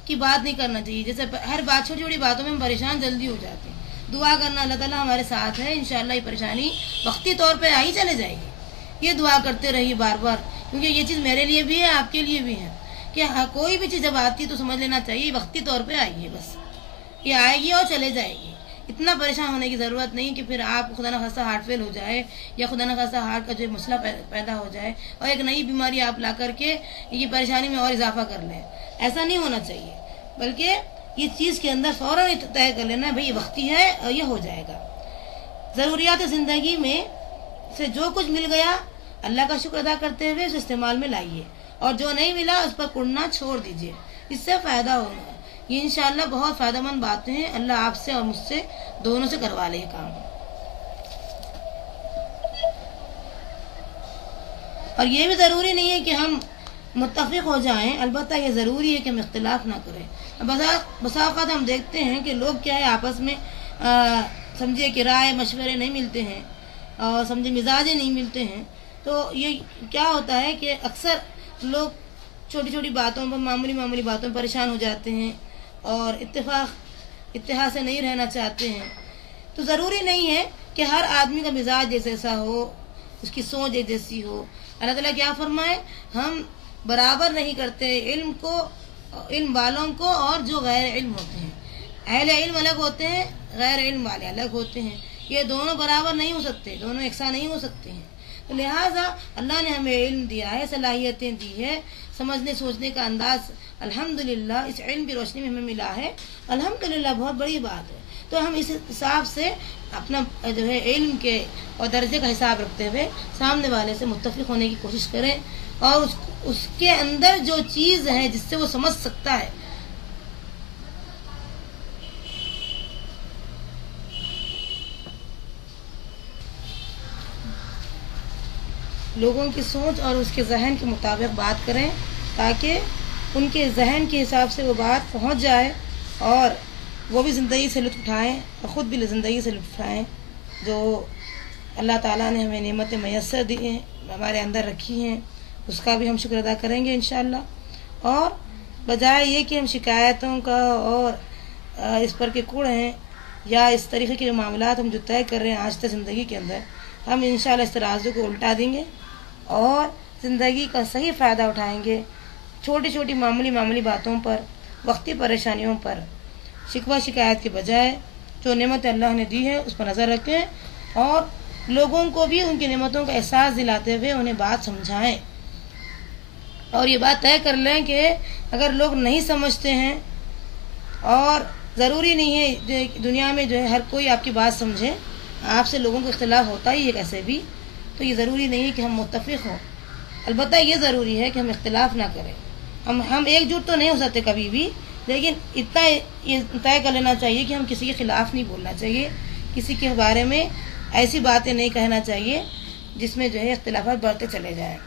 کی بات نہیں کرنا چاہیے. جیسے ہر بات، چھوٹی چھوٹی باتوں میں ہم پریشان جلدی ہو جاتے ہیں. دعا کرنا اللہ تعالیٰ ہمارے ساتھ ہے، انشاءاللہ یہ پریشانی وقتی طور پہ آئی چلے جائے گی. یہ دعا کرتے رہیے بار بار، کیونکہ یہ چیز میرے لیے بھی ہے، آپ کے لیے بھی ہے کہ کوئی بھی چیز جب آتی ہے تو سمجھ لینا چاہیے وقتی طور پہ آئی ہے، بس یہ آئے گی اور چلے جائے گی. اتنا پریشان ہونے کی ضرورت نہیں کہ پھر آپ خدا نخواستہ ہارٹ فیل ہو جائے یا خدا نخواستہ ہارٹ کا جو مسئلہ پیدا ہو جائے اور ایک نئی بیماری آپ لا کر کے یہ پریشانی میں اور اضافہ کر لیں. ایسا نہیں ہونا چاہیے، بلکہ یہ چیز کے اندر فوراً طے کر لینا بھائی یہ وقتی ہے اور یہ ہو جائے گا. ضروریات زندگی میں سے جو کچھ مل گیا اللہ کا شکر ادا کرتے ہوئے اسے استعمال میں لائیے، اور جو نہیں ملا اس پر کڑنا چھوڑ دیجیے، اس سے فائدہ ہوگا. یہ انشاءاللہ بہت فائدہ مند باتیں ہیں. اللہ آپ سے اور مجھ سے دونوں سے کروا لے یہ کام. اور یہ بھی ضروری نہیں ہے کہ ہم متفق ہو جائیں، البتہ یہ ضروری ہے کہ ہم اختلاف نہ کریں. بسا اوقات ہم دیکھتے ہیں کہ لوگ کیا ہے آپس میں سمجھے کہ رائے مشورے نہیں ملتے ہیں اور سمجھے مزاجیں نہیں ملتے ہیں. تو یہ کیا ہوتا ہے کہ اکثر لوگ چھوٹی چھوٹی باتوں پر، معمولی باتوں پر پریشان ہو جاتے ہیں اور اتحاد سے نہیں رہنا چاہتے ہیں. تو ضروری نہیں ہے کہ ہر آدمی کا مزاج جیسا ہو، اس کی سوچ جیسی ہو. اللہ تعالیٰ کیا فرمائے، ہم برابر نہیں کرتے علم والوں کو اور جو غیر علم ہوتے ہیں. اہل علم الگ ہوتے ہیں، غیر علم والے الگ ہوتے ہیں. یہ دونوں برابر نہیں ہو سکتے، دونوں یکساں نہیں ہو سکتے ہیں. لہٰذا اللہ نے ہمیں علم دیا ہے، صلاحیتیں دی ہے، سمجھنے سوچنے کا انداز الحمدللہ اس علم کی روشنی میں ہمیں ملا ہے. الحمدللہ بہت بڑی بات ہے. تو ہم اس حساب سے اپنا جو ہے علم کے اور درجے کا حساب رکھتے ہوئے سامنے والے سے متفق ہونے کی کوشش کریں، اور اس کے اندر جو چیز ہے جس سے وہ سمجھ سکتا ہے. لوگوں کی سوچ اور اس کے ذہن کے مطابق بات کریں تاکہ ان کے ذہن کے حساب سے وہ بات پہنچ جائے اور وہ بھی زندگی سے لطف اٹھائیں اور خود بھی زندگی سے لطف اٹھائیں. جو اللہ تعالیٰ نے ہمیں نعمتیں میسر دی ہیں، ہمارے اندر رکھی ہیں، اس کا بھی ہم شکر ادا کریں گے انشاءاللہ. اور بجائے یہ کہ ہم شکایتوں کا اور اس پر کہ کوڑ ہیں یا اس طریقے کے معاملات ہم جو طے کر رہے ہیں آج تک زندگی کے اندر، ہم انشاءاللہ اس ترازو کو الٹا دیں گے اور زندگی کا صحیح فائدہ اٹھائیں گے. چھوٹی چھوٹی معمولی باتوں پر، وقتی پریشانیوں پر شکوہ شکایت کے بجائے جو نعمت اللہ نے دی ہے اس پر نظر رکھیں اور لوگوں کو بھی ان کی نعمتوں کا احساس دلاتے ہوئے انہیں بات سمجھائیں. اور یہ بات طے کر لیں کہ اگر لوگ نہیں سمجھتے ہیں، اور ضروری نہیں ہے دنیا میں جو ہے ہر کوئی آپ کی بات سمجھے، آپ سے لوگوں کو اختلاف ہوتا ہی ہے کیسے بھی، تو یہ ضروری نہیں ہے کہ ہم متفق ہوں. البتہ یہ ضروری ہے کہ ہم اختلاف نہ کریں. ہم ایک جٹ تو نہیں ہو سکتے کبھی بھی، لیکن اتنا طے کر لینا چاہیے کہ ہم کسی کے خلاف نہیں بولنا چاہیے، کسی کے بارے میں ایسی باتیں نہیں کہنا چاہیے جس میں جو ہے اختلافات بڑھتے چلے جائیں.